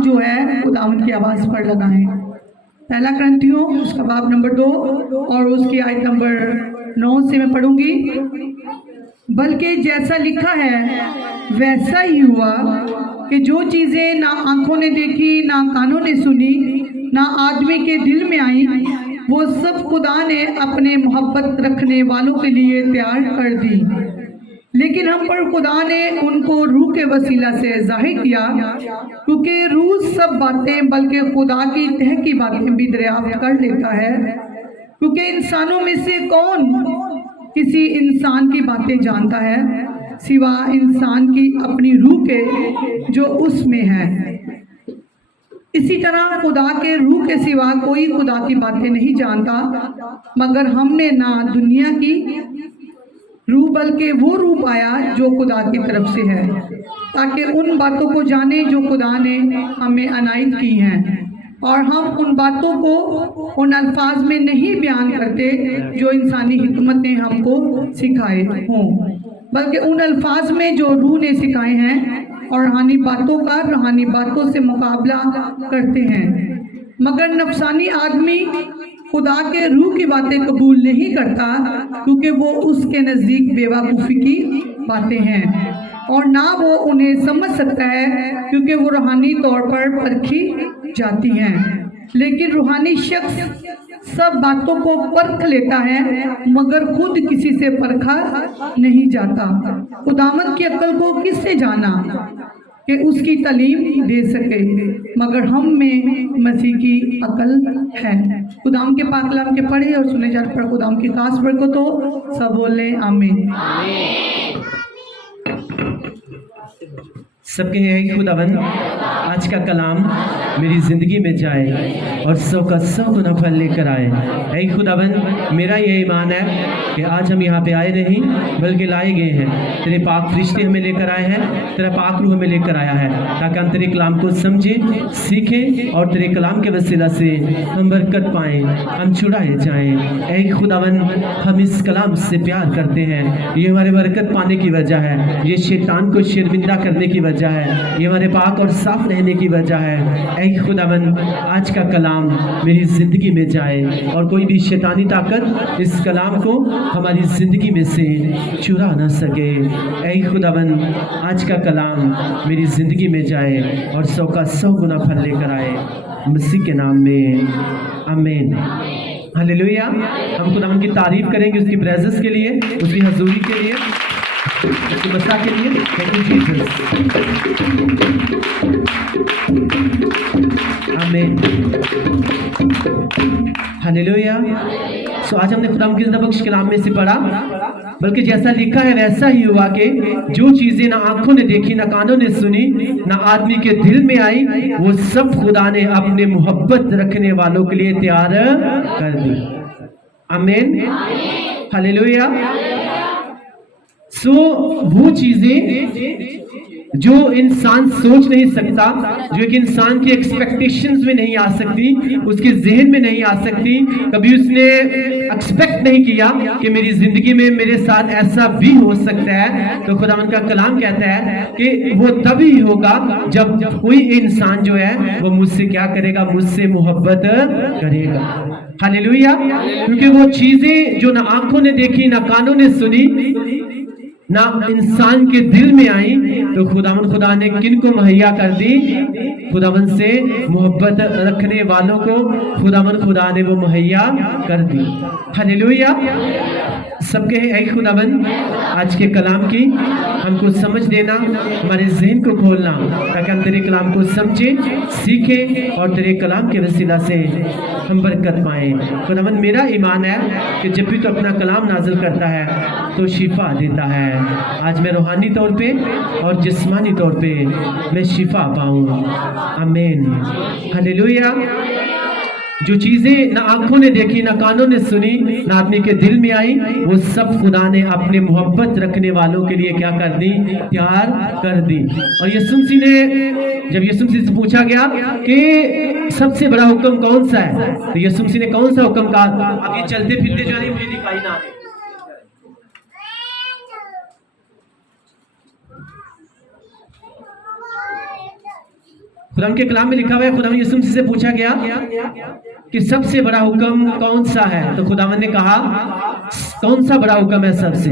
जो है खुदावंद की आवाज़ पर लगाएं। पहला ग्रंथियों उसका बाब नंबर 2 और उसकी आयत नंबर 9 से मैं पढ़ूंगी। बल्कि जैसा लिखा है वैसा ही हुआ कि जो चीज़ें ना आंखों ने देखी, ना कानों ने सुनी, ना आदमी के दिल में आई, वो सब खुदा ने अपने मोहब्बत रखने वालों के लिए तैयार कर दी। लेकिन हम पर खुदा ने उनको रूह के वसीला से जाहिर किया, क्योंकि रूह सब बातें बल्कि खुदा की तह की बातें भी दरियाफ्त कर लेता है। क्योंकि इंसानों में से कौन किसी इंसान की बातें जानता है सिवा इंसान की अपनी रूह के जो उसमें है। इसी तरह खुदा के रूह के सिवा कोई खुदा की बातें नहीं जानता, मगर हमने ना दुनिया की रूह बल्कि वो रूह पाया जो खुदा की तरफ से है, ताकि उन बातों को जाने जो खुदा ने हमें अनायत की हैं। और हम उन बातों को उन अल्फाज में नहीं बयान करते जो इंसानी हिकमत ने हमको सिखाए हों, बल्कि उन अल्फाज में जो रूह ने सिखाए हैं, और रूहानी बातों का रूहानी बातों से मुकाबला करते हैं। मगर नफसानी आदमी खुदा के रूह की बातें कबूल नहीं करता, क्योंकि वो उसके नज़दीक बेवकूफ़ी की बातें हैं, और ना वो उन्हें समझ सकता है, क्योंकि वो रूहानी तौर पर परखी जाती हैं। लेकिन रूहानी शख्स सब बातों को परख लेता है, मगर खुद किसी से परखा नहीं जाता। खुदावंद की अक्ल को किससे जाना कि उसकी तालीम दे सके, मगर हम में मसीह की अक्ल है। खुदाम के पाक कलाम के पढ़े और सुने जाने पर खुदाम की खास बरकत हो। सब बोले आमीन। सबके हैं खुदावन आज का कलाम मेरी ज़िंदगी में जाए और 100 का 100 गुना फल लेकर आए। ऐ खुदावन मेरा ये ईमान है कि आज हम यहाँ पे आए नहीं बल्कि लाए गए हैं। तेरे पाक फरिश्ते हमें लेकर आए हैं, तेरा पाक रूह हमें लेकर आया है, ताकि हम तेरे कलाम को समझें, सीखें और तेरे कलाम के वसीला से हम बरकत पाएँ, हम छुड़ाए जाएँ। ऐ खुदावन हम इस कलाम से प्यार करते हैं, ये हमारे बरकत पाने की वजह है, ये शैतान को शर्मिंदा करने की वजह है, ये हमारे पाक और साफ रहने की वजह है। ऐ खुदावन आज का कलाम मेरी ज़िंदगी में जाए और कोई भी शैतानी ताकत इस कलाम को हमारी ज़िंदगी में से चुरा ना सके। ऐ खुदावन आज का कलाम मेरी ज़िंदगी में जाए और 100 का 100 गुना फल लेकर आए, मसीह के नाम में आमीन। हालेलुया। हम खुदावन की तारीफ करेंगे उसकी प्रेजेंस के लिए, उसकी हजूरी के लिए, उसकी बसा के लिए। Thank you Jesus. आमीन। हालेलुया। सो आज हमने खुदा की ज़िंदा बख्श कलाम में से पढ़ा, बल्कि जैसा लिखा है वैसा ही हुआ कि जो चीज़ें ना आंखों ने देखी, ना कानों ने सुनी, ना आदमी के दिल में आई, वो सब खुदा ने अपने मोहब्बत रखने वालों के लिए तैयार कर दी। आमीन। हालेलुया। सो वो चीज़ें जो इंसान सोच नहीं सकता, जो एक इंसान की एक्सपेक्टेशंस में नहीं आ सकती, उसके जहन में नहीं आ सकती, कभी उसने एक्सपेक्ट नहीं किया कि मेरी ज़िंदगी में मेरे साथ ऐसा भी हो सकता है, तो खुदावंद का कलाम कहता है कि वो तभी होगा जब कोई इंसान जो है वो मुझसे क्या करेगा, मुझसे मोहब्बत करेगा। हालेलुया। क्योंकि वो चीज़ें जो ना आंखों ने देखी, ना कानों ने सुनी, ना इंसान के दिल में आई, तो खुदा ने किन को मुहैया कर दी? खुदावन से मोहब्बत रखने वालों को खुदा ने वो मुहैया कर दी। हालेलुया। सबके ऐ खुदावन आज के कलाम की हमको समझ देना, हमारे जहन को खोलना, ताकि हम तेरे कलाम को समझें, सीखें और तेरे कलाम के वसीला से हम बरकत पाएँ। खुदावन मेरा ईमान है कि जब भी तो अपना कलाम नाजिल करता है तो शिफा देता है। आज मैं रूहानी तौर पे और जिस्मानी तौर पे मैं शिफा पाऊँ। आमीन। हालेलुया। जो चीज़ें ना आंखों ने देखी, ना कानों ने सुनी, ना आदमी के दिल में आई, वो सब खुदा ने अपने मोहब्बत रखने वालों के लिए क्या कर दी? तैयार कर दी। और यीशु मसीह ने, जब यीशु मसीह से पूछा गया कि सबसे बड़ा हुक्म कौन सा है, तो यीशु मसीह ने कौन सा हुक्म कहा? आगे चलते फिरते जो है मुझे दिखाई ना दे। खुदा के कलाम में लिखा हुआ है, खुदा यीशु मसीह से पूछा गया कि सबसे बड़ा हुक्म कौन सा है, तो खुदावन ने कहा कौन सा बड़ा हुक्म है सबसे,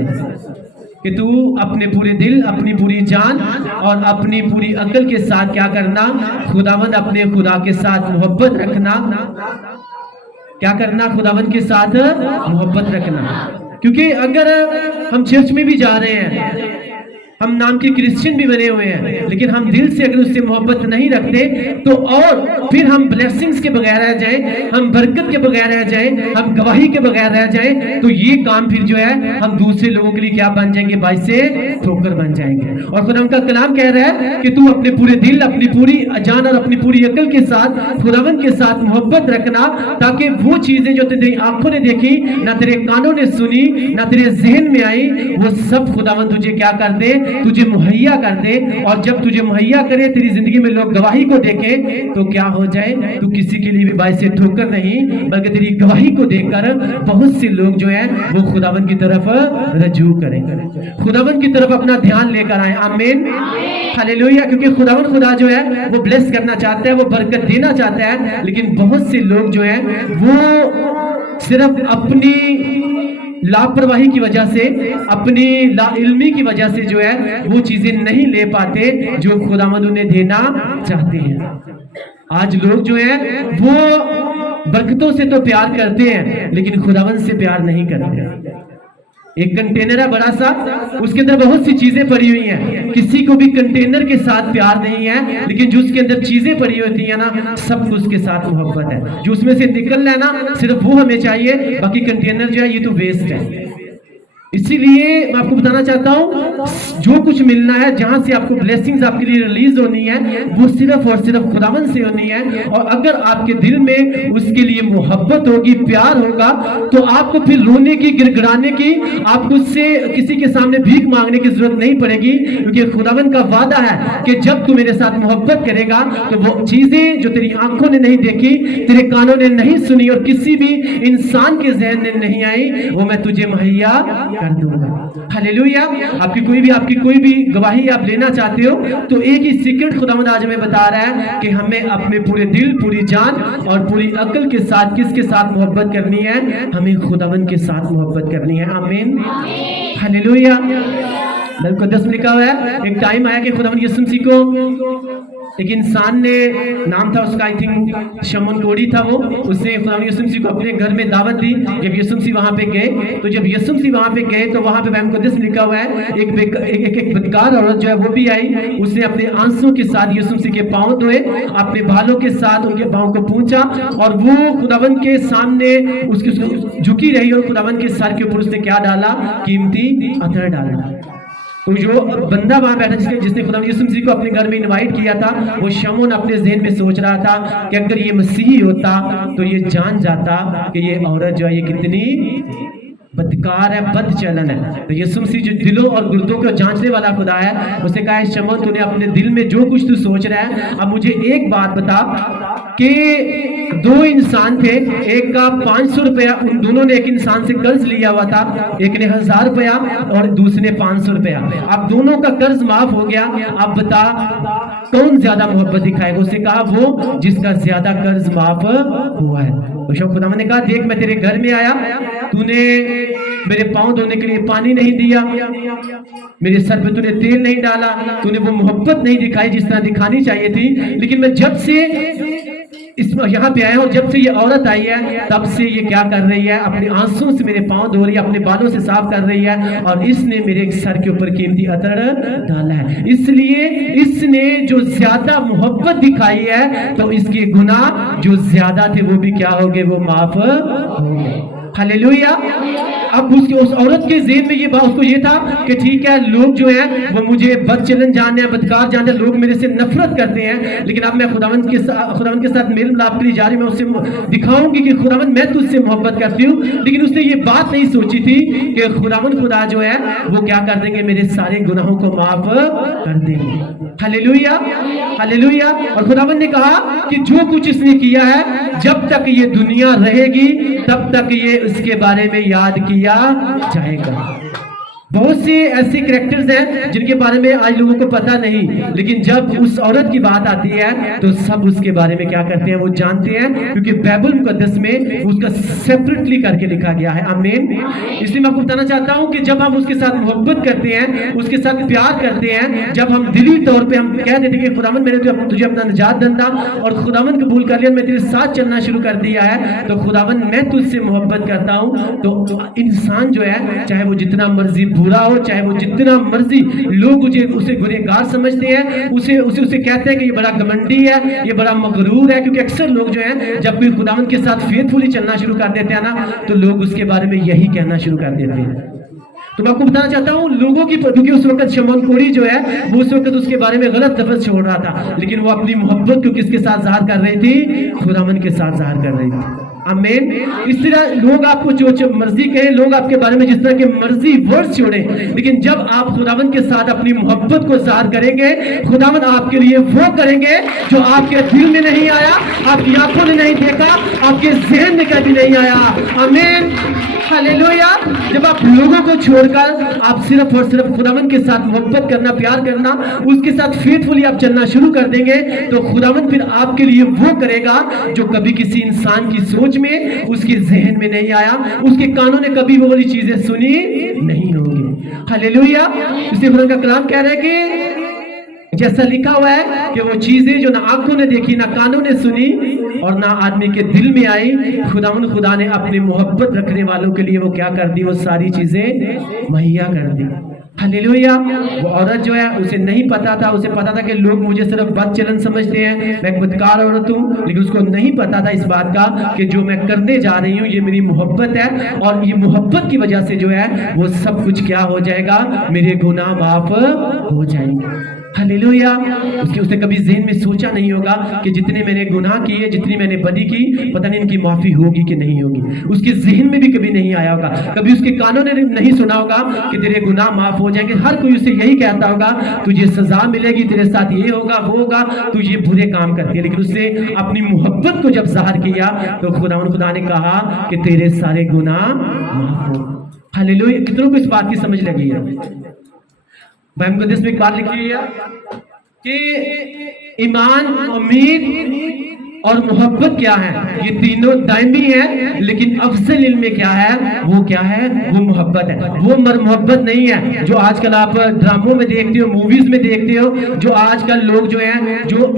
कि तू अपने पूरे दिल, अपनी पूरी जान और अपनी पूरी अक्ल के साथ क्या करना, खुदावन अपने खुदा के साथ मोहब्बत रखना। क्या करना? खुदावन के साथ मोहब्बत रखना। क्योंकि अगर हम चर्च में भी जा रहे हैं, हम नाम के क्रिश्चियन भी बने हुए हैं, लेकिन हम दिल से अगर उससे मोहब्बत नहीं रखते तो और फिर हम ब्लेसिंग्स के बगैर रह जाएं, हम बरकत के बगैर रह जाएं, हम गवाही के बगैर रह जाएं, तो ये काम फिर जो है हम दूसरे लोगों के लिए क्या बन जाएंगे? बाई से ठोकर बन जाएंगे। और खुदावन का कलाम कह रहा है कि तू अपने पूरे दिल, अपनी पूरी जान और अपनी पूरी अकल के साथ खुदावन के साथ मोहब्बत रखना, ताकि वो चीजें जो तेरी आंखों ने देखी, ना तेरे कानों ने सुनी, ना तेरे जहन में आई, वो सब खुदावन तुझे क्या कर दे? तुझे मुहैया कर दे। और जब तुझे मुहैया करे, तेरी जिंदगी में लोग गवाही को देखें, तो क्या हो जाए? तू किसी के लिए भी बाई से ठोकर नहीं, बल्कि तेरी गवाही को देखकर बहुत से लोग जो है वो खुदावन की तरफ रजू करेंगे, खुदावन की तरफ अपना ध्यान लेकर आए। आमीन, हालेलुया। क्योंकि खुदावन खुदा जो है वो ब्लेस करना चाहता है, वो बरकत देना चाहता है, लेकिन बहुत से लोग जो है वो सिर्फ अपनी लापरवाही की वजह से, अपनी लाइल्मी की वजह से जो है वो चीजें नहीं ले पाते जो खुदावंद उन्हें देना चाहते हैं। आज लोग जो है वो बरकतों से तो प्यार करते हैं, लेकिन खुदावंद से प्यार नहीं करते। एक कंटेनर है बड़ा सा, उसके अंदर बहुत सी चीजें पड़ी हुई हैं। किसी को भी कंटेनर के साथ प्यार नहीं है, लेकिन जो उसके अंदर चीजें पड़ी होती है ना, सब कुछ के साथ मोहब्बत है। जो उसमें से निकलना है ना, सिर्फ वो हमें चाहिए, बाकी कंटेनर जो है ये तो वेस्ट है। इसीलिए मैं आपको बताना चाहता हूं, जो कुछ मिलना है, जहां से आपको ब्लेसिंग्स आपके लिए रिलीज होनी है, वो सिर्फ और सिर्फ खुदावन से होनी है। और अगर आपके दिल में उसके लिए मोहब्बत होगी, प्यार होगा, तो आपको फिर रोने की, गिड़गिड़ाने की, आपको उससे किसी के सामने भीख मांगने की जरूरत नहीं पड़ेगी। क्योंकि खुदावन का वादा है कि जब तू मेरे साथ मोहब्बत करेगा, तो वो चीजें जो तेरी आंखों ने नहीं देखी, तेरे कानों ने नहीं सुनी और किसी भी इंसान के जहन में नहीं आई, वो मैं तुझे मुहैया कर दूंगा। हालेलुया। आपकी कोई भी गवाही आप लेना चाहते हो, तो एक ही सीक्रेट खुदावंद आज हमें बता रहा है कि हमें अपने पूरे दिल, पूरी जान और पूरी अक्ल के साथ किसके साथ मोहब्बत करनी है? हमें खुदावंद के साथ मोहब्बत करनी है। आमीन, हालेलुया। मुक़द्दस में लिखा हुआ है, एक टाइम आया कि खुदावंद यीशु मसीह को एक इंसान ने, नाम था उसका, आई थिंक शमन कोड़ी था वो, उसने खुदावंद यीशु मसीह को अपने घर में दावत दी। जब यीशु मसीह वहां पे गए, तो जब यीशु मसीह वहां पे गए, तो वहां पे मुक़द्दस में लिखा हुआ है एक बदकार औरत जो है वो भी आई। उसने अपने आंसुओं के साथ यीशु मसीह के पांव धोए, अपने बालों के साथ उनके पांव को पूंछा, और वो खुदावंद के सामने उसकी झुकी रही, और खुदावंद के सर के ऊपर उसने क्या डाला? कीमती अतर डाला। तो जो बंदा वहां बैठा जिसने खुदावंद यीशु मसीह को अपने घर में इनवाइट किया था, वो शमौन अपने ज़हन में सोच रहा था कि अगर ये मसीही होता तो ये जान जाता कि ये औरत जो है ये कितनी बदकार है, बद चलन है। तो यीशु मसीह जो दिलों और गुर्दों को जांचने वाला खुदा है, उसने कहा, शमौन तूने अपने दिल में जो कुछ तू सोच रहा है, अब मुझे एक बात बता कि दो इंसान थे, एक का 500 रुपया, उन दोनों ने एक इंसान से कर्ज लिया हुआ था, एक ने 1000 रुपया और दूसरे ने 500 रुपया। अब दोनों का कर्ज माफ हो गया, अब बता कौन ज्यादा मोहब्बत दिखाएगा? उसने कहा वो जिसका ज्यादा कर्ज माफ हुआ है। तो खुदावंद ने कहा, देख मैं तेरे घर में आया, तूने मेरे पांव धोने के लिए पानी नहीं दिया, मेरे सर पे तूने तेल नहीं डाला, तूने वो मोहब्बत नहीं दिखाई जिस तरह दिखानी चाहिए थी। लेकिन मैं जब से यहाँ पे आया हूँ, जब से ये औरत आई है, तब से ये क्या कर रही है? अपने आंसुओं से मेरे पांव धो रही है, अपने बालों से साफ कर रही है, और इसने मेरे सर के ऊपर कीमती अतर डाला है। इसलिए इसने जो ज्यादा मोहब्बत दिखाई है, तो इसके गुनाह जो ज्यादा थे वो भी क्या हो गए? वो माफ हो गए। हालेलुया। अब उस औरत के ज़हन में ये बात, उसको ये था कि ठीक है, लोग जो है वो मुझे बदचलन जाने हैं, बदकार जाने हैं, लोग मेरे से नफरत करते हैं, लेकिन अब मैं खुदावंद के साथ मेल मिलाप के लिए जा रही, मैं उससे दिखाऊंगी कि खुदावंद मैं तुझसे मोहब्बत करती हूँ। लेकिन उसने ये बात नहीं सोची थी कि खुदावंद खुदा जो है वो क्या कर देंगे? मेरे सारे गुनाहों को माफ कर देंगे। Hallelujah, hallelujah. और खुदावंद ने कहा कि जो कुछ इसने किया है, जब तक ये दुनिया रहेगी तब तक ये उसके बारे में याद किया जाएगा। बहुत से ऐसे कैरेक्टर्स हैं जिनके बारे में आज लोगों को पता नहीं, लेकिन जब उस औरत की बात आती है तो सब उसके बारे में क्या करते हैं, वो जानते हैं, क्योंकि बाइबल मुकद्दस में उसका सेपरेटली करके लिखा गया है। आमीन। इसलिए मैं आपको बताना चाहता हूं कि जब हम उसके साथ मोहब्बत करते हैं, उसके साथ प्यार करते हैं, जब हम दिली तौर पे हम कह देते हैं कि खुदावन मैंने तुझे अपना निजात दंदा और खुदावन कबूल कर लिया, मैं तेरे साथ चलना शुरू कर दिया है, तो खुदावन मैं तुझसे मोहब्बत करता हूं, तो इंसान जो है चाहे वो जितना मर्जी बुरा हो, चाहे वो जितना मर्जी लोग उसे गुनहगार समझते हैं, उसे कहते हैं कि ये बड़ा घमंडी है, ये बड़ा मगरूर है, क्योंकि अक्सर लोग जो है जब कोई खुदावन के साथ फेथफुली चलना शुरू कर देते हैं ना, तो लोग उसके बारे में यही कहना शुरू कर देते हैं। तो मैं आपको बताना चाहता हूँ लोगों की, क्योंकि उस वक्त शमौन कोढ़ी जो है वो उस वक्त उसके बारे में गलत लफ्ज छोड़ रहा था, लेकिन वो अपनी मोहब्बत को किसके साथ ज़ाहिर कर रही थी, खुदावन के साथ ज़ाहिर कर रही थी। आमीन। इस तरह लोग आपको जो मर्जी कहें, लोग आपके बारे में जिस तरह के मर्जी वर्ड छोड़ें, लेकिन जब आप खुदावन के साथ अपनी मोहब्बत को ज़ाहिर करेंगे, खुदावन आपके लिए वो करेंगे जो आपके दिल में नहीं आया, आपकी आंखों ने नहीं देखा, आपके ज़हन में कभी नहीं आया। आमीन। हालेलुया। जब आप लोगों को छोड़कर आप सिर्फ और सिर्फ खुदावन के साथ मोहब्बत करना, प्यार करना, उसके साथ फेथफुली आप चलना शुरू कर देंगे, तो खुदावन फिर आपके लिए वो करेगा जो कभी किसी इंसान की सोच में, उसके जहन में नहीं आया, उसके कानों ने कभी वो वाली चीजें सुनी नहीं होंगी। हालेलुया। इसलिए खुदा का कलाम कह रहा है कि जैसा लिखा हुआ है कि वो चीजें जो ना आंखों ने देखी, ना कानों ने सुनी और ना आदमी के दिल में आई, खुदा ने अपनी मोहब्बत रखने वालों के लिए वो क्या कर दी, वो सारी चीजें मुहैया कर दी। हालेलुया। वो औरत जो है उसे नहीं पता था, उसे पता था कि लोग मुझे सिर्फ बदचलन समझते हैं, मैं एक बदकार औरत हूँ, लेकिन उसको नहीं पता था इस बात का कि जो मैं करने जा रही हूँ ये मेरी मोहब्बत है, और ये मोहब्बत की वजह से जो है वो सब कुछ क्या हो जाएगा, मेरे गुनाह माफ हो जाएंगे। हालेलुया। उसने कभी ज़हन में सोचा नहीं होगा कि जितने मैंने गुनाह किए, जितनी मैंने बदी की, पता नहीं इनकी माफ़ी होगी कि नहीं होगी। उसके ज़हन में भी कभी नहीं आया होगा, कभी उसके कानों ने नहीं सुना होगा कि तेरे गुनाह माफ़ हो जाएंगे। हर कोई उसे यही कहता होगा तुझे सज़ा मिलेगी, तेरे साथ ये होगा वो होगा, तू ये बुरे काम करती है। लेकिन उसने अपनी मोहब्बत को जब ज़ाहिर किया तो खुदा ने कहा कि तेरे सारे गुनाह माफ़ हो। हालेलुया। कितनों को इस बात की समझ लगी है? बाइबल मुकद्दस में एक बात लिखी हुई है कि ईमान, उम्मीद और मोहब्बत क्या है, ये तीनों दायमी है, लेकिन अफजल इल्म क्या है, वो क्या है, वो मोहब्बत है। वो मोहब्बत नहीं है जो आजकल आप ड्रामों में देखते हो, मूवीज में देखते हो, जो आजकल लोग जो हैं जो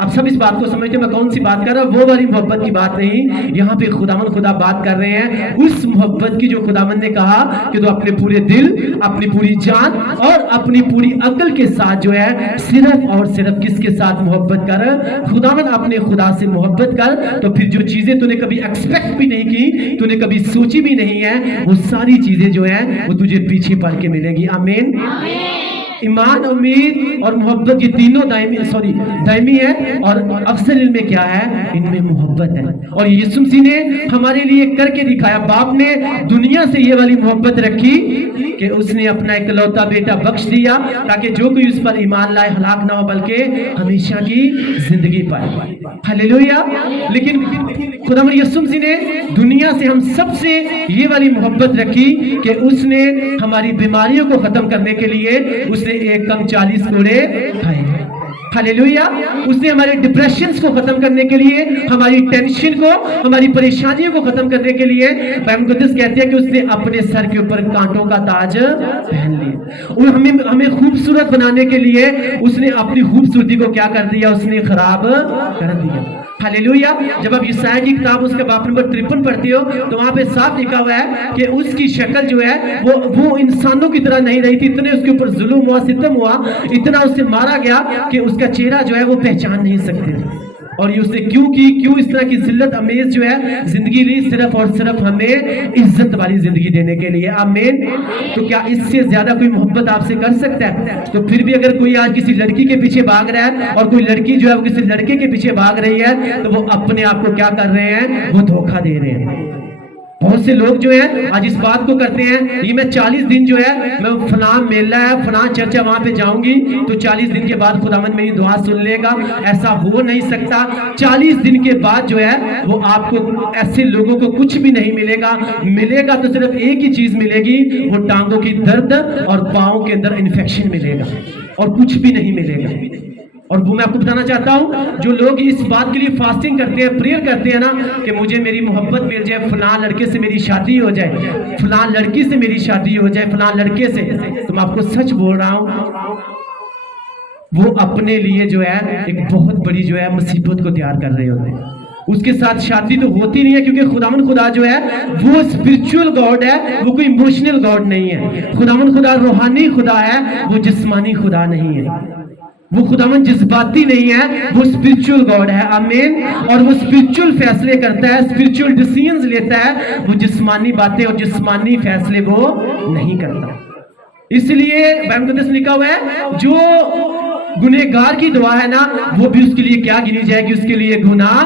अब सब इस बात को समझते हैं मैं कौन सी बात कर रहा हूं, वो वाली मोहब्बत की बात नहीं। यहाँ पे खुदा बात कर रहे हैं उस मोहब्बत की जो खुदावन ने कहा कि तो अपने पूरे दिल, अपनी पूरी जान और अपनी पूरी अक्ल के साथ जो है सिर्फ और सिर्फ किसके साथ मोहब्बत कर, खुदावन अपने खुदा से मोहब्बत कर, तो फिर जो चीजें तूने कभी एक्सपेक्ट भी नहीं की, तूने कभी सोची भी नहीं है, वो सारी चीजें जो है वो तुझे पीछे पड़ के मिलेगी। आमीन। ईमान, उम्मीद और मोहब्बत ये तीनों दायमी है, और अफसल इनमें क्या है, इनमें मोहब्बत है। और यीशु मसीह ने हमारे लिए करके दिखाया। बाप ने दुनिया से ये वाली मोहब्बत रखी कि उसने अपना इकलौता बेटा बख्श दिया ताकि जो कोई उस पर ईमान लाए हलाक ना हो बल्कि हमेशा की जिंदगी पाए। हालेलुया। लेकिन खुदा यीशु मसीह ने दुनिया से हम सबसे ये वाली मोहब्बत रखी कि उसने हमारी बीमारियों को खत्म करने के लिए उसने एक कम 40 कोड़े खाए। हालेलुया। उसने हमारे डिप्रेशन को खत्म करने के लिए, हमारी टेंशन को, हमारी परेशानियों को खत्म करने के लिए, बाइबल मुकद्दस कहती है कि उसने अपने सर के ऊपर कांटों का ताज पहन लिया। और हमें खूबसूरत बनाने के लिए उसने अपनी खूबसूरती को क्या कर दिया, उसने खराब कर दिया। हालेलुया। जब आप यशायाह की किताब उसके बाप नंबर 53 पढ़ते हो तो वहां पे साफ लिखा हुआ है कि उसकी शक्ल जो है वो इंसानों की तरह नहीं रही थी। इतने उसके ऊपर जुल्म हुआ, सितम हुआ, इतना उसे मारा गया कि उसका चेहरा जो है वो पहचान नहीं सकते थे। और ये उसने क्यों इस तरह की जिल्लत अमेज जो है जिंदगी ली, सिर्फ और सिर्फ हमें इज्जत वाली जिंदगी देने के लिए। आमीन। तो क्या इससे ज्यादा कोई मोहब्बत आपसे कर सकता है? तो फिर भी अगर कोई आज किसी लड़की के पीछे भाग रहा है और कोई लड़की जो है वो किसी लड़के के पीछे भाग रही है, तो वो अपने आप को क्या कर रहे हैं, वो धोखा दे रहे हैं। بہت سے لوگ جو ہیں آج اس بات کو کرتے ہیں یہ میں 40 دن جو ہے میں فلاں میلہ ہے فلاں چرچا وہاں پہ جاؤں گی تو 40 دن کے بعد خداوند میری دعا سن لے گا. ایسا ہو نہیں سکتا. 40 دن کے بعد جو ہے وہ آپ کو ایسے لوگوں کو کچھ بھی نہیں ملے گا. ملے گا تو صرف ایک ہی چیز ملے گی, وہ ٹانگوں کی درد اور پاؤں کے اندر انفیکشن ملے گا اور کچھ بھی نہیں ملے گا. اور وہ میں آپ کو بتانا چاہتا ہوں جو لوگ اس بات کے لیے فاسٹنگ کرتے ہیں پریئر کرتے ہیں نا کہ مجھے میری محبت مل جائے, فلاں لڑکے سے میری شادی ہو جائے, فلاں لڑکی سے میری شادی ہو جائے, فلاں لڑکے سے, تو میں آپ کو سچ بول رہا ہوں وہ اپنے لیے جو ہے ایک بہت بڑی جو ہے مصیبت کو تیار کر رہے ہوتے ہیں. اس کے ساتھ شادی تو ہوتی نہیں ہے کیونکہ خداوند خدا جو ہے وہ اسپرچول گاڈ ہے, وہ کوئی ایموشنل گاڈ نہیں ہے. خداوند خدا روحانی خدا ہے, وہ جسمانی خدا نہیں ہے. وہ خداوند جذباتی نہیں ہے, وہ اسپرچول گاڈ ہے. آمین. اور وہ اسپرچول فیصلے کرتا ہے, اسپرچول ڈیسیژنز لیتا ہے. وہ جسمانی باتیں اور جسمانی فیصلے وہ نہیں کرتا. اس لیے بائبل مقدس لکھا ہوا ہے جو گنہگار کی دعا ہے نا وہ بھی اس کے لیے کیا گنی جائے گی, اس کے لیے گناہ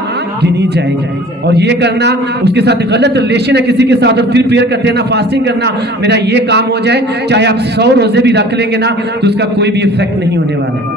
گنی جائے گی. اور یہ کرنا اس کے ساتھ غلط ریلیشن ہے کسی کے ساتھ اور پھر پریئر کرتے ہیں نا فاسٹنگ کرنا میرا یہ کام ہو جائے, چاہے آپ 100 روزے بھی رکھ لیں گے نا تو اس کا کوئی بھی ایفیکٹ نہیں ہونے والا.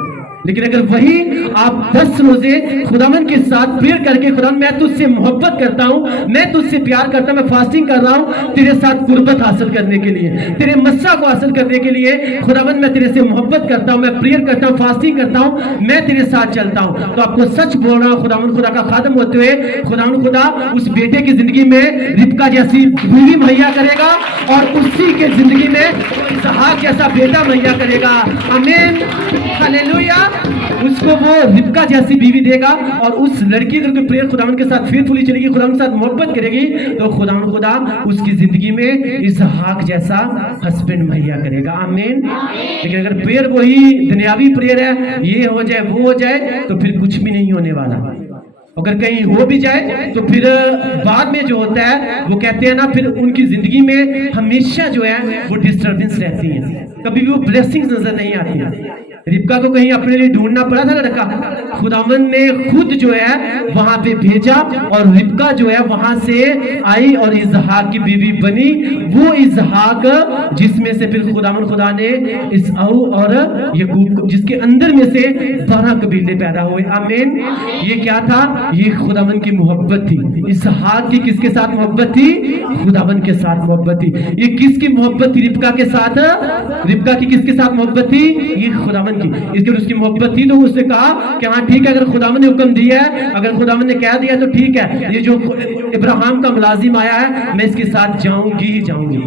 لیکن اگر وہی آپ 10 روزے خداوند کے ساتھ پریئر کر کے خداوند میں تجھ سے محبت کرتا ہوں, میں تجھ سے پیار کرتا ہوں, میں فاسٹنگ کر رہا ہوں تیرے ساتھ قربت حاصل کرنے کے لیے, تیرے مسا کو حاصل کرنے کے لیے, خداوند میں تیرے سے محبت کرتا ہوں, میں پریئر کرتا ہوں, فاسٹنگ کرتا ہوں, میں تیرے ساتھ چلتا ہوں, تو آپ کو سچ بول رہا ہوں خداوند خدا کا خادم ہوتے ہوئے خداوند خدا اس بیٹے کی زندگی میں ربکا جیسی بیوی مہیا کرے گا اور اسی کے زندگی میں اسحاق جیسا بیٹا مہیا کرے گا. آمین. ہلیلویا. اس کو وہ ربکا جیسی بیوی دے گا اور اس لڑکی اگر کوئی پریئر خداوند کے ساتھ فیتھفلی چلے گی, خداوند کے ساتھ محبت کرے گی تو خداوند خدا اس کی زندگی میں اسحاق جیسا ہسبینڈ مہیا کرے گا. آمین. لیکن اگر پریئر وہی دنیاوی پریئر ہے, یہ ہو جائے وہ ہو جائے تو پھر کچھ بھی نہیں ہونے والا. اگر کہیں ہو بھی جائے تو پھر بعد میں جو ہوتا ہے وہ کہتے ہیں نا پھر ان کی زندگی میں ہمیشہ جو ہے وہ ڈسٹربنس رہتی ہے, کبھی بھی وہ بلیسنگز نظر نہیں آتی ہیں. ربکا کو کہیں اپنے لیے ڈھونڈنا پڑا تھا لڑکا, خداوند نے خود جو ہے وہاں پہ بھیجا اور ربکا جو ہے وہاں سے آئی اور اسحاق کی بیوی بنی. وہ اسحاق جس میں سے پھر خداوند خدا نے عیساؤ اور یعقوب کو, جس کے اندر میں سے 12 قبیلے پیدا ہوئے. آمین. یہ کیا تھا, یہ خداوند کی محبت تھی. اسحاق کی کس کے ساتھ محبت تھی, خداوند کے ساتھ محبت تھی. یہ کس کی محبت تھی, ربکا کے ساتھ. ربکا کی کس کے ساتھ محبت تھی, یہ خداوند کی. اس کے اس کی محبت تھی تو اس نے کہا کہ ہاں ٹھیک ہے, اگر خداوند نے حکم دیا ہے, اگر خداوند نے کہہ دیا تو ٹھیک ہے, یہ جو ابراہیم کا ملازم آیا ہے میں اس کے ساتھ جاؤں گی ہی جاؤں گی.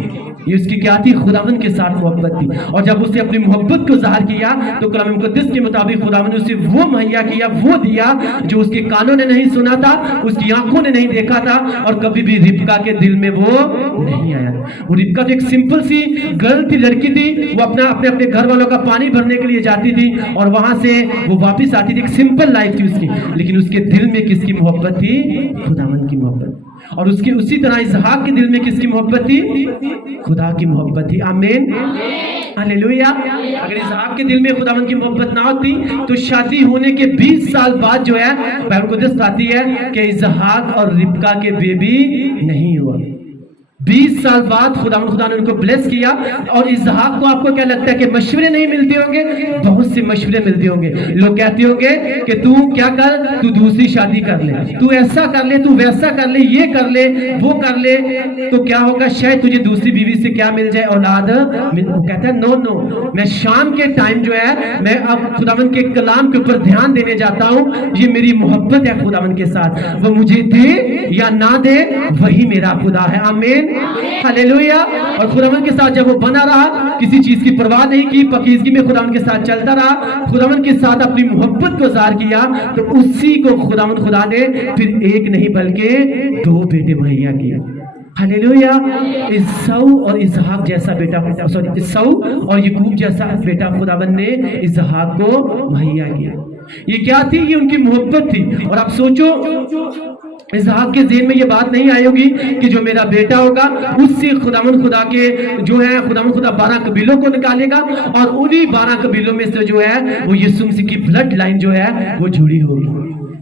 یہ اس کی کیا تھی, خداوند کے ساتھ محبت تھی. اور جب اس نے اپنی محبت کو ظاہر کیا تو کلام مقدس کے مطابق خداوند نے اسے وہ مہیا کیا, وہ دیا جو اس کے کانوں نے نہیں سنا تھا, اس کی آنکھوں نے نہیں دیکھا تھا اور کبھی بھی ربکا کے دل میں وہ نہیں آیا. وہ ربکا تو ایک سمپل سی گرل تھی, لڑکی تھی, وہ اپنے گھر والوں کا پانی بھرنے کے لیے جاتی تھی اور وہاں سے وہ واپس آتی تھی. ایک سمپل لائف تھی اس کی, لیکن اس کے دل میں کس کی محبت تھی, خداوند کی محبت. اور اس کی اسی طرح اسحاق کے دل میں کس کی محبت تھی, خدا کی محبت تھی. آمین. ہلیلویا. اگر اسحاق کے دل میں خداوند کی محبت نہ ہوتی تو شادی ہونے کے 20 سال بعد جو ہے بائبل مقدس بتاتی ہے کہ اسحاق اور ربکا کے بیبی نہیں ہوا. 20 سال بعد خدا نے ان کو بلیس کیا. اور اسحاق کو آپ کو کیا لگتا ہے کہ مشورے نہیں ملتے ہوں گے, بہت سے مشورے ملتے ہوں گے. لوگ کہتے ہوں گے کہ تو کیا کر, تو دوسری شادی کر لے, تو ایسا کر لے, تو ویسا کر لے, یہ کر لے, وہ کر لے, تو کیا ہوگا, شاید تجھے دوسری بیوی سے کیا مل جائے, اولاد. وہ کہتا ہے نو, میں شام کے ٹائم جو ہے میں اب خداوند کے کلام کے اوپر دھیان دینے جاتا ہوں. یہ میری محبت ہے خداوند کے ساتھ, وہ مجھے دے یا نہ دے وہی میرا خدا ہے. آمین. ہلیلویا. اور خداوند کے ساتھ جب وہ بنا رہا, کسی چیز کی پرواہ نہیں کی, پاکیزگی میں خداوند کے ساتھ چلتا رہا, خداوند کے ساتھ اپنی محبت کو ظاہر کیا, تو اسی کو خداوند خدا نے پھر ایک نہیں بلکہ 2 بیٹے مہیا کیے. ہلیلویا. عیساؤ اور اسحاق جیسا بیٹا, عیساؤ اور یعقوب جیسا بیٹا خداوند نے اسحاق کو مہیا کیا. یہ کیا تھی, یہ ان کی محبت تھی. اور آپ سوچو اسحاق کے ذہن میں یہ بات نہیں آئی ہوگی کہ جو میرا بیٹا ہوگا اس سے خداوند خدا کے جو ہے خداوند خدا 12 قبیلوں کو نکالے گا اور انہی 12 قبیلوں میں سے جو ہے وہ یسوع مسیح کی بلڈ لائن جو ہے وہ جڑی ہوگی.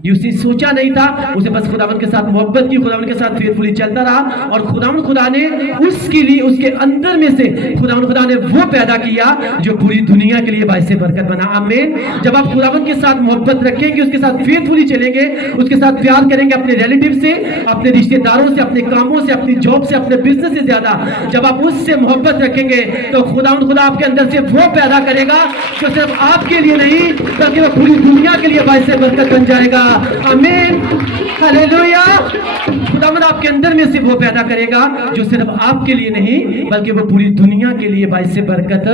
ये उसने सोचा नहीं था, उसे बस खुदावन के साथ मोहब्बत की, खुदावन के साथ फेथफुली चलता रहा और खुदावन खुदा ने उसके लिए, उसके अंदर में से खुदावन खुदा ने वो पैदा किया जो पूरी दुनिया के लिए बाइसे बरकत बना। आमीन। जब आप खुदावन के साथ मोहब्बत रखेंगे, उसके साथ फेथफुली चलेंगे, उसके साथ प्यार करेंगे, अपने रिलेटिव से, अपने रिश्तेदारों से, अपने कामों से, अपनी जॉब से, अपने बिजनेस से ज्यादा जब आप उससे मोहब्बत रखेंगे तो खुदावन खुदा आपके अंदर से वो पैदा करेगा जो सिर्फ आपके लिए नहीं बल्कि वो पूरी दुनिया के लिए बाइसे बरकत बन जाएगा। आमीन, हालेलुया। खुदावन आपके अंदर में से वो पैदा करेगा जो सिर्फ आपके लिए नहीं बल्कि वो पूरी दुनिया के लिए बाइसे बरकत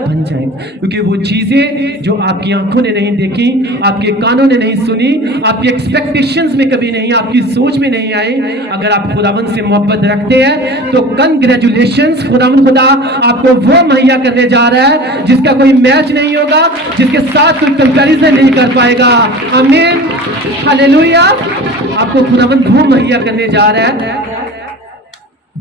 बन जाएगी, क्योंकि वो चीजें जो आपकी आंखों ने नहीं देखी, आपके कानों ने नहीं सुनी, आपकी एक्सपेक्टेशंस में कभी नहीं, आपकी सोच में नहीं आई, अगर आप खुदावन से मोहब्बत रखते हैं तो कंग्रेचुलेशंस, खुदावन खुदा आपको वो मुहैया करने जा रहा है जिसका कोई मैच नहीं होगा, जिसके साथ कोई कंपैरिजन नहीं कर पाएगा। आमीन, हालेलुया। आपको खुदावन वो मुहैया करने जा रहा है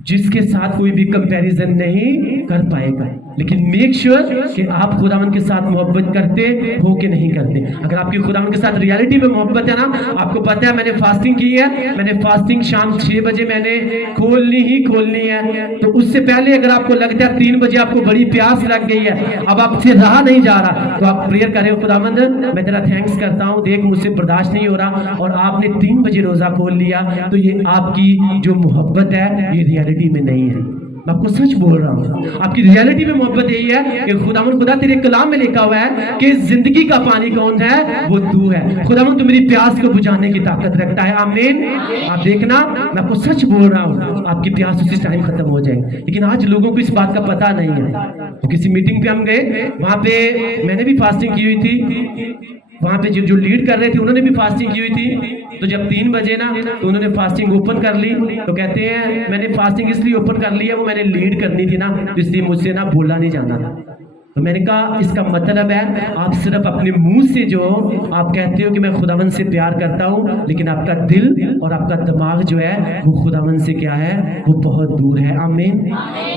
जिसके साथ कोई भी कंपैरिजन नहीं कर पाएगा। लेकिन मेक श्योर कि आप खुदावन के साथ मोहब्बत करते हो कि नहीं करते। अगर आपकी खुदावन के साथ रियलिटी में मोहब्बत है ना, आपको पता है मैंने फास्टिंग की है, मैंने फास्टिंग शाम 6 बजे मैंने खोलनी है, तो उससे पहले अगर आपको लगता है 3 बजे आपको बड़ी प्यास लग गई है, अब आपसे रहा नहीं जा रहा, तो आप प्रेयर करें, खुदावंद मैं तेरा थैंक्स करता हूँ, देख मुझसे बर्दाश्त नहीं हो रहा, और आपने 3 बजे रोजा खोल लिया, तो ये आपकी जो मोहब्बत है ये रियलिटी में नहीं है। मैं आपको सच बोल रहा हूँ, आपकी रियलिटी में मोहब्बत यही है कि खुदावन खुदा तेरे कलाम में लिखा हुआ है कि जिंदगी का पानी कौन है, वो तू है। खुदावन तू मेरी प्यास को बुझाने की ताकत रखता है। आमीन। आप देखना, मैं आपको सच बोल रहा हूँ, आपकी प्यास उसी टाइम खत्म हो जाएगी। लेकिन आज लोगों को इस बात का पता नहीं है। तो किसी मीटिंग पे हम गए, वहां पे मैंने भी फास्टिंग की हुई थी, वहां पे जो लीड कर रहे थे उन्होंने भी फास्टिंग की हुई थी। तो जब 3 बजे ना, तो उन्होंने फास्टिंग ओपन कर ली, तो कहते हैं मैंने फास्टिंग इसलिए ओपन कर ली है, वो मैंने लीड करनी थी ना, तो इसलिए मुझसे ना बोला नहीं जाना था। तो मैंने कहा इसका मतलब है आप सिर्फ अपने मुंह से जो आप कहते हो कि मैं खुदावन से प्यार करता हूँ, लेकिन आपका दिल और आपका दिमाग जो है वो खुदावन से क्या है, वो बहुत दूर है। आमीन।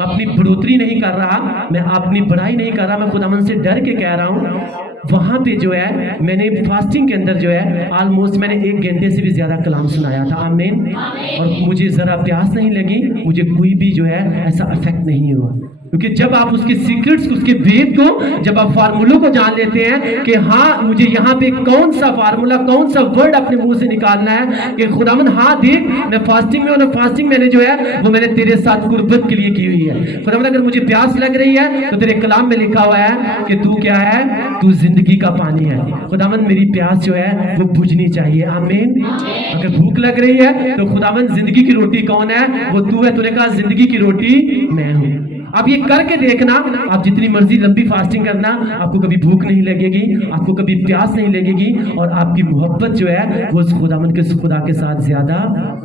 अपनी बढ़ोतरी नहीं कर रहा, मैं अपनी बड़ाई नहीं कर रहा, मैं खुदावन से डर के कह रहा हूँ। वहां पे जो है मैंने फास्टिंग के अंदर जो है ऑलमोस्ट मैंने 1 घंटे से भी ज्यादा कलाम सुनाया था। आमीन। और मुझे जरा प्यास नहीं लगी, मुझे कोई भी जो है ऐसा अफेक्ट नहीं हुआ, क्योंकि जब आप उसके सीक्रेट्स, उसके भेद को, जब आप फार्मूलों को जान लेते हैं कि हाँ मुझे यहाँ पे कौन सा फार्मूला, कौन सा वर्ड अपने मुंह से निकालना है कि खुदावन हाँ देख मैं फास्टिंग में, और फास्टिंग मैंने जो है वो मैंने तेरे साथ कुर्बत के लिए की हुई है। खुदावन अगर मुझे प्यास लग रही है तो तेरे कलाम में लिखा हुआ है कि तू क्या है, तू जिंदगी का पानी है। खुदावन मेरी प्यास जो है वो बुझनी चाहिए। आमीन। अगर भूख लग रही है तो खुदावन जिंदगी की रोटी कौन है, वो तू है। तूने कहा जिंदगी की रोटी मैं हूँ। आप ये करके देखना, आप जितनी मर्जी लंबी फास्टिंग करना, आपको कभी भूख नहीं लगेगी, आपको कभी प्यास नहीं लगेगी, और आपकी मोहब्बत जो है वो उस खुदावन के खुदा के साथ ज्यादा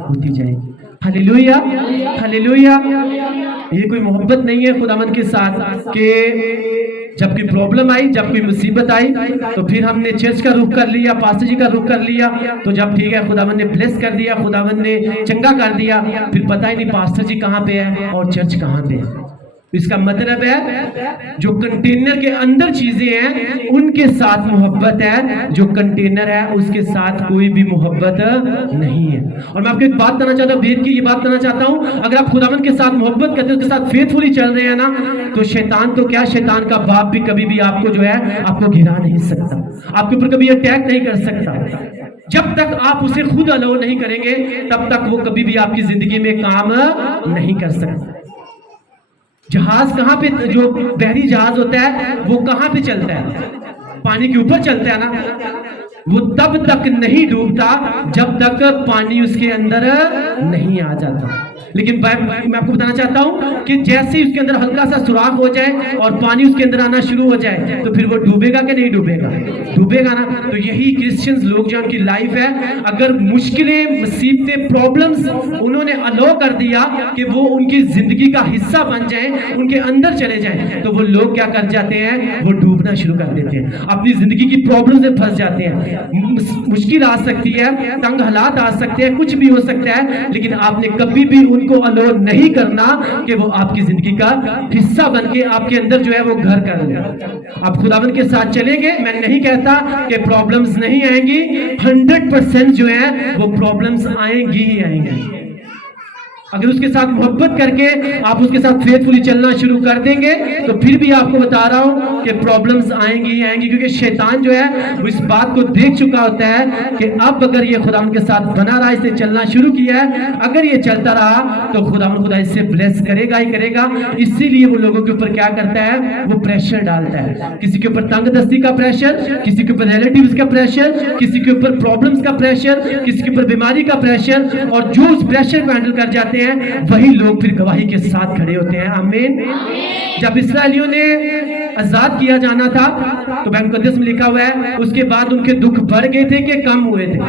होती जाएगी। Hallelujah, hallelujah. ये कोई मोहब्बत नहीं है खुदावन के साथ कि जब कोई प्रॉब्लम आई, जब कोई मुसीबत आई, तो फिर हमने चर्च का रुख कर लिया, पास्टर जी का रुख कर लिया, तो जब ठीक है खुदावन ने ब्लेस कर दिया, खुदावन ने चंगा कर दिया, फिर पता ही नहीं पास्टर जी कहाँ पे है और चर्च कहाँ पे है। इसका मतलब है जो कंटेनर के अंदर चीजें हैं उनके साथ मोहब्बत है, जो कंटेनर है उसके साथ कोई भी मोहब्बत नहीं है। और मैं आपको एक बात करना चाहता हूँ, वेद की ये बात करना चाहता हूँ, अगर आप खुदावन के साथ मोहब्बत करते हो, उसके साथ फेथफुली चल रहे हैं ना, तो शैतान तो क्या, शैतान का बाप भी कभी भी आपको जो है आपको गिरा नहीं सकता, आपके ऊपर कभी अटैक नहीं कर सकता। जब तक आप उसे खुद अलाउ नहीं करेंगे तब तक वो कभी भी आपकी जिंदगी में काम नहीं कर सकता। जहाज कहाँ पे, जो बहरी जहाज होता है वो कहाँ पे चलता है, पानी के ऊपर चलता है ना, वो तब तक नहीं डूबता जब तक पानी उसके अंदर नहीं आ जाता। लेकिन मैं आपको बताना चाहता हूं कि जैसे ही उसके अंदर हल्का सा सुराख हो जाए और पानी उसके अंदर आना शुरू हो जाए तो फिर वो डूबेगा कि नहीं डूबेगा, डूबेगा ना। तो यही क्रिश्चियंस लोग जो उनकी लाइफ है, अगर मुश्किलें, मुसीबतें, प्रॉब्लम्स उन्होंने अलाउ कर दिया कि वो उनकी जिंदगी का हिस्सा बन जाए, उनके अंदर चले जाए, तो वो लोग क्या कर जाते हैं, वो डूबना शुरू कर देते हैं, अपनी जिंदगी की प्रॉब्लम से फंस जाते हैं। मुश्किल आ सकती है, तंग हालात आ सकते हैं, कुछ भी हो सकता है, लेकिन आपने कभी भी ان کو الاؤ نہیں کرنا کہ وہ آپ کی زندگی کا حصہ بن کے آپ کے اندر جو ہے وہ گھر کر لیں. آپ خداوند کے ساتھ چلیں گے. میں نہیں کہتا کہ پرابلمز نہیں آئیں گی, 100% جو ہے وہ پرابلمز آئیں گی ہی آئیں گی. اگر اس کے ساتھ محبت کر کے آپ اس کے ساتھ فیتھفلی چلنا شروع کر دیں گے تو پھر بھی آپ کو بتا رہا ہوں کہ پرابلمز آئیں گی کیونکہ شیطان جو ہے وہ اس بات کو دیکھ چکا ہوتا ہے کہ اب اگر یہ خداوند کے ساتھ بنا رہا, اس نے چلنا شروع کیا ہے, اگر یہ چلتا رہا تو خدا اس سے بلیس کرے گا ہی کرے گا. اسی لیے وہ لوگوں کے اوپر کیا کرتا ہے, وہ پریشر ڈالتا ہے. کسی کے اوپر تنگ دستی کا پریشر, کسی کے اوپر ریلیٹیوز کا پریشر, کسی کے اوپر پرابلمز کا پریشر, کسی کے اوپر بیماری کا پریشر, اور جو اس پریشر کو ہینڈل کر جاتے ہیں وہی لوگ پھر گواہی کے ساتھ کھڑے ہوتے ہیں. آمین. جب اسرائیلیوں نے آزاد کیا جانا تھا تو بائبل مقدس میں لکھا ہوا ہے اس کے بعد ان کے دکھ بڑھ گئے تھے کہ کم ہوئے تھے.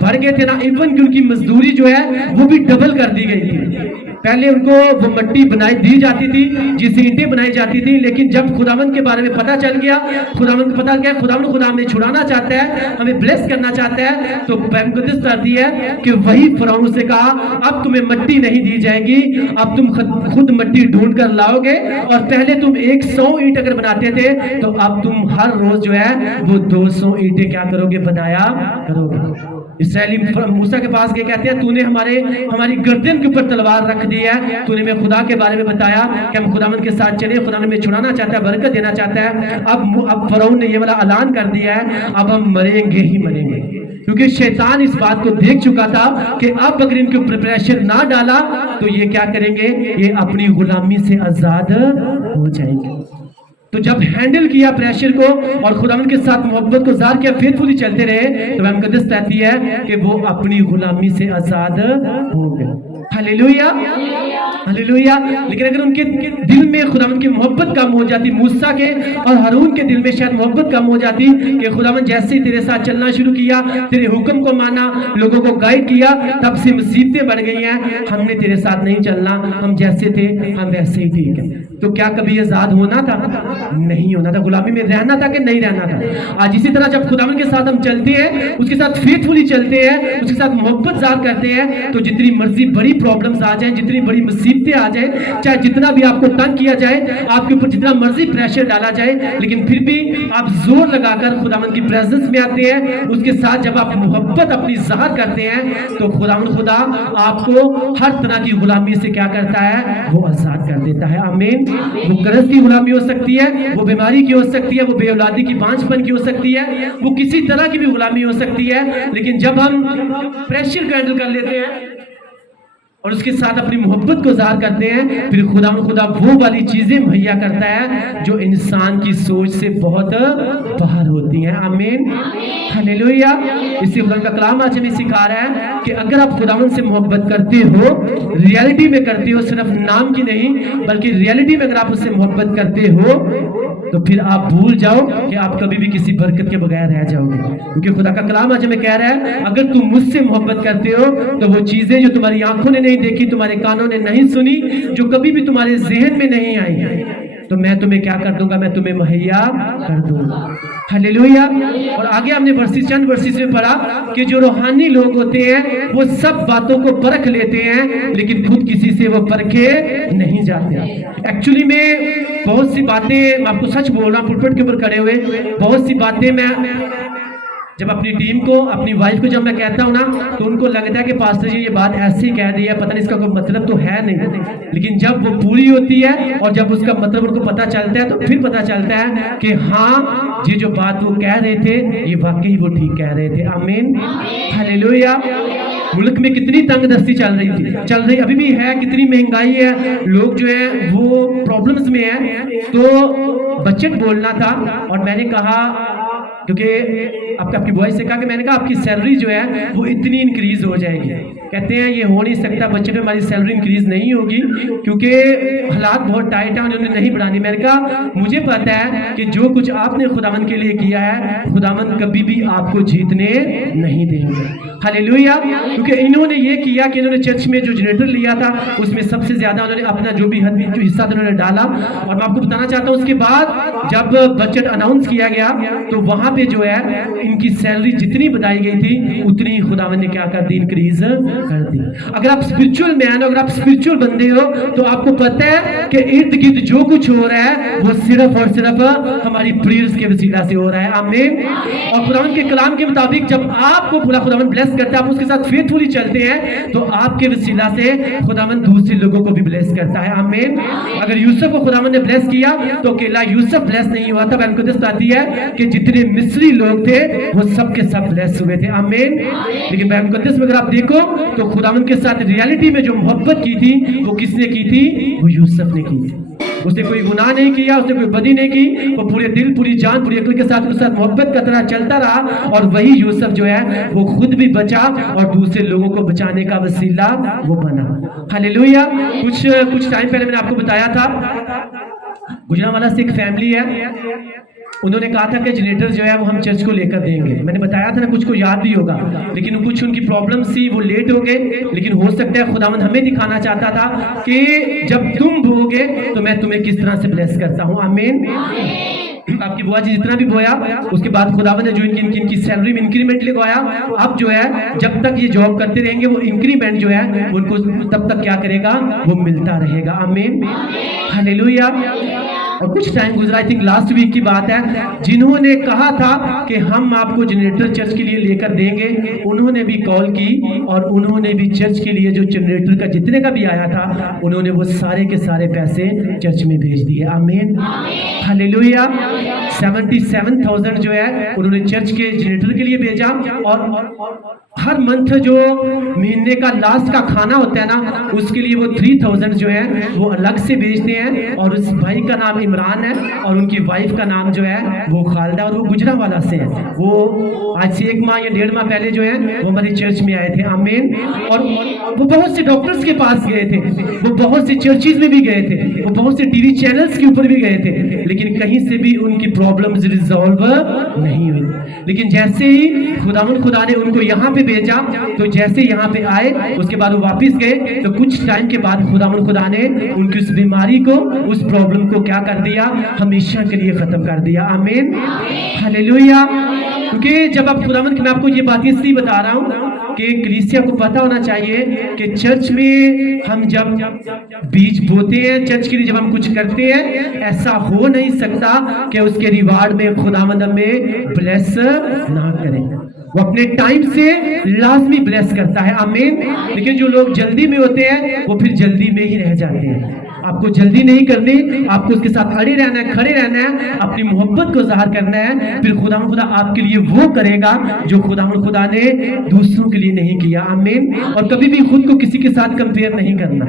بڑھ گئے تھے نا, ایون کہ ان کی مزدوری جو ہے وہ بھی ڈبل کر دی گئی تھی. پہلے ان کو وہ مٹی بنائی دی جاتی تھی جس سے اینٹیں بنائی جاتی تھی, لیکن جب خداوند کے بارے میں پتہ چل گیا, خداوند کو پتہ کیا خداوند خدا ہمیں چھڑانا چاہتا ہے, ہمیں بلیس کرنا چاہتا ہے, تو بائبل مقدس کہتی ہے کہ وہی فرعون سے کہا اب تمہیں مٹی نہیں دی جائے گی, اب تم خود مٹی ڈھونڈ کر لاؤ گے, اور پہلے تم 100 اینٹ اگر بناتے تھے تو اب تم ہر روز جو ہے وہ 200 اینٹیں کیا کرو گے, بنایا کرو گے. اسرائیلی موسیٰ کے پاس گئے, کہتے ہیں تو نے ہماری گردن کے اوپر تلوار رکھ دی ہے, تو نے ہمیں خدا کے بارے میں بتایا کہ ہم خداوند کے ساتھ چلیں, خدا ہمیں چھڑانا چاہتا ہے, برکت دینا چاہتا ہے. اب فرعون نے یہ والا اعلان کر دیا ہے اب ہم مریں گے ہی مریں گے, کیونکہ شیطان اس بات کو دیکھ چکا تھا کہ اب اگر ان کے اوپر پریشر نہ ڈالا تو یہ کیا کریں گے, یہ اپنی غلامی سے آزاد ہو جائیں گے. تو جب ہینڈل کیا پریشر کو اور خداوند کے ساتھ محبت کو ظاہر کیا, فیتھفلی چلتے رہے, تو بائبل مقدس کہتی ہے کہ وہ اپنی غلامی سے آزاد ہو گئے. ہلیلویا ہلیلویا. لیکن اگر ان کے دل میں خداوند کی محبت کم ہو جاتی, موسیٰ کے اور ہارون کے دل میں شاید محبت کم ہو جاتی کہ خداوند جیسے ہی تیرے ساتھ چلنا شروع کیا, تیرے حکم کو مانا, لوگوں کو گائیڈ کیا, تب سے مصیبتیں بڑھ گئی ہیں, ہم نے تیرے ساتھ نہیں چلنا, ہم جیسے تھے ہم ویسے ہی ٹھیک ہیں. تو کیا کبھی آزاد ہونا تھا؟ نہیں ہونا تھا. غلامی میں رہنا تھا کہ نہیں رہنا تھا. آج اسی طرح جب خداوند کے ساتھ ہم چلتے ہیں, اس کے ساتھ فیتھفلی چلتے ہیں, اس کے ساتھ محبت ظاہر کرتے ہیں, تو جتنی مرضی بڑی پرابلمز آ جائیں, جتنی بڑی مصیبتیں آ جائیں, چاہے جتنا بھی آپ کو تنگ کیا جائے, آپ کے اوپر جتنا مرضی پریشر ڈالا جائے, لیکن پھر بھی آپ زور لگا کر خداوند کی پریزنس میں آتے ہیں. اس کے ساتھ جب آپ محبت اپنی ظاہر کرتے ہیں تو خداوند خدا آپ کو ہر طرح کی غلامی سے کیا کرتا ہے, وہ آزاد کر دیتا ہے. آمین. وہ قرض کی غلامی ہو سکتی ہے, وہ بیماری کی ہو سکتی ہے, وہ بے اولادی کی بانجھ پن کی ہو سکتی ہے, وہ کسی طرح کی بھی غلامی ہو سکتی ہے, لیکن جب ہم پریشر کو ہینڈل کر لیتے ہیں اور اس کے ساتھ اپنی محبت کو ظاہر کرتے ہیں, پھر خدا وہ والی چیزیں مہیا کرتا ہے جو انسان کی سوچ سے بہت باہر ہوتی ہیں. آمین ہلیلویا. اسی خدا کا کلام آج ہمیں سکھا رہا ہے کہ اگر آپ خداوند سے محبت کرتے ہو, ریالٹی میں کرتے ہو, صرف نام کی نہیں بلکہ ریالٹی میں اگر آپ اس سے محبت کرتے ہو, تو پھر آپ بھول جاؤ کہ آپ کبھی بھی کسی برکت کے بغیر رہ جاؤ گے. کیونکہ خدا کا کلام آج ہمیں کہہ رہا ہے اگر تم مجھ سے محبت کرتے ہو تو وہ چیزیں جو تمہاری آنکھوں نے نہیں دیکھی, تمہارے کانوں نے نہیں سنی, جو کبھی بھی تمہارے ذہن میں نہیں آئی, تو میں تمہیں کیا کر دوں گا, میں تمہیں مہیا کر دوں گا. ہلیلویا. اور آگے ہم نے چند ورسز میں پڑھا کہ جو روحانی لوگ ہوتے ہیں وہ سب باتوں کو پرکھ لیتے ہیں, لیکن خود کسی سے وہ پرکھے نہیں جاتے. ایکچولی میں بہت سی باتیں, میں آپ کو سچ بول رہا ہوں, پلپٹ کے اوپر کھڑے ہوئے, بہت سی باتیں میں جب اپنی ٹیم کو, اپنی وائف کو جب میں کہتا ہوں نا, تو ان کو لگتا ہے کہ پاسٹر جی یہ بات ایسے ہی کہہ دی ہے, پتہ نہیں اس کا کوئی مطلب تو ہے نہیں. لیکن جب وہ پوری ہوتی ہے اور جب اس کا مطلب ان کو پتہ چلتا ہے, تو پھر پتہ چلتا ہے کہ ہاں یہ جو بات وہ کہہ رہے تھے یہ واقعی وہ ٹھیک کہہ رہے تھے. آمین ہلیلویا. ملک میں کتنی تنگ دستی چل رہی ابھی بھی ہے, کتنی مہنگائی ہے, لوگ جو ہیں وہ پرابلمز میں ہیں. تو بجٹ بولنا تھا اور میں نے کہا, کیونکہ آپ کی بوائز سے کہا کہ میں نے کہا آپ کی سیلری جو ہے وہ اتنی انکریز ہو جائے گی. کہتے ہیں یہ ہو نہیں سکتا, بچے میں ہماری سیلری انکریز نہیں ہوگی کیونکہ حالات بہت ٹائٹ ہیں, انہوں نے نہیں بڑھانی. میں نے کہا مجھے پتا ہے کہ جو کچھ آپ نے خداوند کے لیے کیا ہے, خداوند کبھی بھی آپ کو جیتنے نہیں دیں گے. ہلیلویا. کیونکہ انہوں نے یہ کیا کہ انہوں نے چرچ میں جو جنریٹر لیا تھا اس میں سب سے زیادہ انہوں نے اپنا جو بھی حصہ انہوں نے ڈالا. اور میں آپ کو بتانا چاہتا ہوں اس کے بعد جب بجٹ اناؤنس کیا گیا تو وہاں पे जो है इनकी सैलरी जितनी बताई गई थी उतनी ही खुदावन ने क्या कर दी, इंक्रीज कर दी। अगर आप स्पिरिचुअल मैन हो, अगर आप स्पिरिचुअल बंदे हो, तो आपको पता है कि इर्द गिर्द जो कुछ हो रहा है वो सिर्फ और सिर्फ हमारी प्रेयर्स के वसीला से हो रहा है। आमीन। और खुदावन के कलाम के मुताबिक जब आपको पूरा खुदावन ब्लेस करता है, आप उसके साथ फेथफुली चलते हैं, तो आपके वसीला से खुदावन दूसरे लोगों को भी ब्लेस करता है। आमीन। अगर यूसुफ को खुदावन ने ब्लेस किया तो अकेला यूसुफ ब्लेस नहीं हुआ था, बल्कि आती है कि जितने मिस्री लोग थे वो सब के सब ब्लेस हुए थे। आमीन। लेकिन बाइबल मुकद्दस में अगर आप देखो तो खुदावन के साथ रियलिटी में जो मोहब्बत की थी वो किसने की थी? वो यूसुफ ने की थी। उसने कोई गुनाह नहीं किया, उसने कोई बदी नहीं की, वो पूरे दिल, पूरी जान, पूरी अकल के साथ उसके साथ मोहब्बत का तरह चलता रहा, और वही यूसुफ जो है वो खुद भी बचा और दूसरे लोगों को बचाने का वसीला वो बना। हालेलुया। कुछ टाइम पहले मैंने आपको बताया था, गुजरांवाला से एक फैमिली है, उन्होंने कहा था कि जनरेटर जो है वो हम चर्च को लेकर देंगे। मैंने बताया था ना, कुछ को याद भी होगा, लेकिन कुछ उनकी प्रॉब्लम्स थी, वो लेट हो गए। लेकिन हो सकता है खुदावंद हमें दिखाना चाहता था कि जब तुम बोओगे तो मैं तुम्हें किस तरह से ब्लेस करता हूँ। आमीन। आपकी बुआ जी जितना भी बोया, उसके बाद खुदावंद ने जो इनकी सैलरी में इंक्रीमेंट लगवाया, अब जो है जब तक ये जॉब करते रहेंगे वो इंक्रीमेंट जो है उनको तब तक क्या करेगा, वो मिलता रहेगा। आमीन। हालेलुया। और कुछ टाइम गुजरा, आई थिंक लास्ट वीक की बात है, जिन्होंने कहा था कि हम आपको जनरेटर चर्च के लिए लेकर देंगे, उन्होंने भी कॉल की और उन्होंने भी चर्च के लिए जो जनरेटर का जितने का भी आया था उन्होंने वो सारे के सारे पैसे चर्च में भेज दिए। आमीन। हालेलुया। 77,000 जो है उन्होंने चर्च के जनरेटर के लिए भेजा, और हर मंथ जो महीने का लास्ट का खाना होता है ना, उसके लिए वो 3,000 जो है वो अलग से भेजते हैं। और उस भाई का नाम इमरान है और उनकी वाइफ का नाम जो है वो खालदा, और वो गुजरांवाला से है। वो आज से 1 माह या 1.5 माह पहले जो है वो हमारी चर्च में आए थे। आमीन। और वो बहुत से डॉक्टर्स के पास गए थे, वो बहुत से चर्चेज में भी गए थे, वो बहुत से टीवी चैनल्स के ऊपर भी गए थे, लेकिन कहीं से भी उनकी प्रॉब्लम्स रिजॉल्व नहीं हुई। लेकिन जैसे ही खुदा ने उनको यहाँ पे भेजा, तो जैसे यहाँ पे आए उसके बाद वो वापस गए, तो कुछ टाइम के बाद खुदा ने उनकी उस बीमारी को, उस प्रॉब्लम को क्या कर दिया, हमेशा के लिए खत्म कर दिया। आमीन। हालेलुया। क्योंकि जब आप खुदावंद की, मैं आपको ये बात इसलिए बता रहा हूँ कि कलीसिया को पता होना चाहिए कि चर्च में हम जब बीज बोते हैं, चर्च के लिए जब हम कुछ करते हैं, ऐसा हो नहीं सकता कि उसके रिवार्ड में खुदावंद हमें ब्लेस ना करे। वो अपने टाइम से लाजमी ब्लेस करता है। आमीन। लेकिन जो लोग जल्दी में होते हैं वो फिर जल्दी में ही रह जाते हैं। आपको जल्दी नहीं करनी, आपको उसके साथ अड़े रहना है, खड़े रहना है, अपनी मोहब्बत को ज़ाहिर करना है, फिर खुदा आपके लिए वो करेगा जो खुदा ने दूसरों के लिए नहीं किया। आमीन। और कभी भी खुद को किसी के साथ कंपेयर नहीं करना,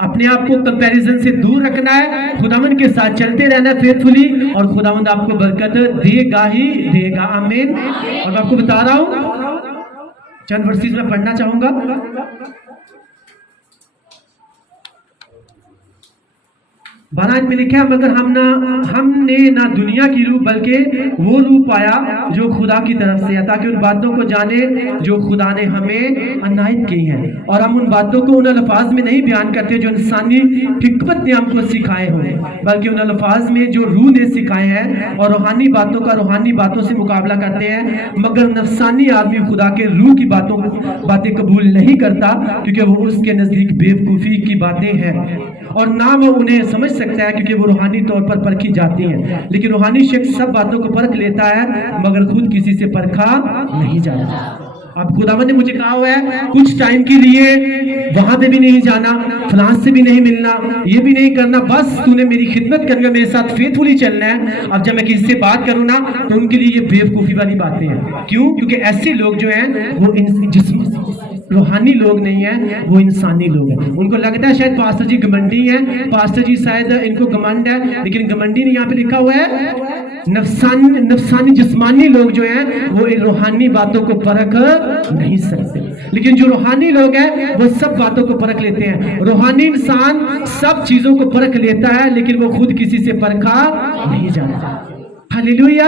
अपने आप को कंपैरिजन से दूर रखना है, खुदावंद के साथ चलते रहना है फेथफुली, और खुदावंद आपको बरकत देगा ही देगा। आमीन। और मैं आपको बता रहा हूं, चंद वर्सेस में पढ़ना चाहूंगा। 12 में लिखा है, मगर हमने ना दुनिया की रूह बल्कि वो रूह पाया जो खुदा की तरफ से है, ताकि उन बातों को जाने जो खुदा ने हमें अनायत की हैं। और हम उन बातों को उन अल्फाज में नहीं बयान करते जो इंसानी हिकमत ने हमको सिखाए हों, बल्कि उन अल्फाज में जो रूह ने सिखाए हैं, और रूहानी बातों का रूहानी बातों से मुकाबला करते हैं। मगर नफसानी आदमी खुदा के रूह की बातें कबूल नहीं करता, क्योंकि वो उसके नजदीक बेवकूफ़ी की बातें हैं, और ना वो उन्हें समझ सकता है, क्योंकि वो रूहानी तौर पर परखी जाती हैं। लेकिन रूहानी शख्स सब बातों को परख लेता है, मगर खुद किसी से परखा नहीं जाता। अब खुदावंद ने मुझे कहा हुआ है कुछ टाइम के लिए वहां पे भी नहीं जाना, फलां से भी नहीं मिलना, ये भी नहीं करना, बस तूने मेरी खिदमत करके मेरे साथ फेथफुली चलना है। अब जब मैं किसी से बात करूँ ना, तो उनके लिए ये बेवकूफ़ी वाली बातें हैं। क्यों? क्योंकि ऐसे लोग जो हैं वो रूहानी लोग नहीं है, वो इंसानी लोग हैं। उनको लगता है शायद पास्टर जी घमंडी हैं, पास्टर जी शायद इनको घमंड है, लेकिन घमंडी नहीं, यहाँ पे लिखा हुआ है नफसानी जिस्मानी लोग जो हैं वो इन रूहानी बातों को परख नहीं सकते। लेकिन जो रूहानी लोग हैं वो सब बातों को परख लेते हैं। रूहानी इंसान सब चीजों को परख लेता है, लेकिन वो खुद किसी से परखा नहीं जाता। Hallelujah,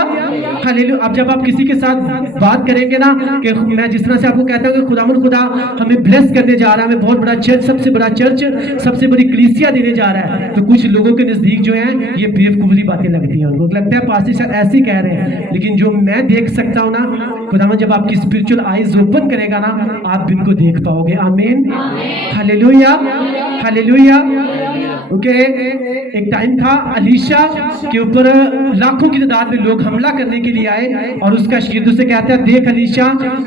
hallelujah. अब जब आप किसी के साथ बात करेंगे ना कि मैं जिस तरह से आपको कहता हूँ कि खुदावन खुदा हमें ब्लेस करने जा रहा है, हमें बहुत बड़ा चर्च, सबसे बड़ा चर्च, सबसे बड़ी कलीसिया देने जा रहा है, तो कुछ लोगों के नजदीक जो है ये बेवकूफी बातें लगती हैं, उनको लगता है पास्टर शायद ऐसे ही कह रहे हैं। लेकिन जो मैं देख सकता हूँ ना, खुदावन जब आपकी स्पिरिचुअल आईज ओपन करेगा ना, आप इनको देख पाओगे। आमीन, हालेलुया, हालेलुया। ओके, एक टाइम था अलीशा के ऊपर लाखों की तादाद में लोग हमला करने के लिए आए, और उसका शेर से कहता है, देख अलीशा,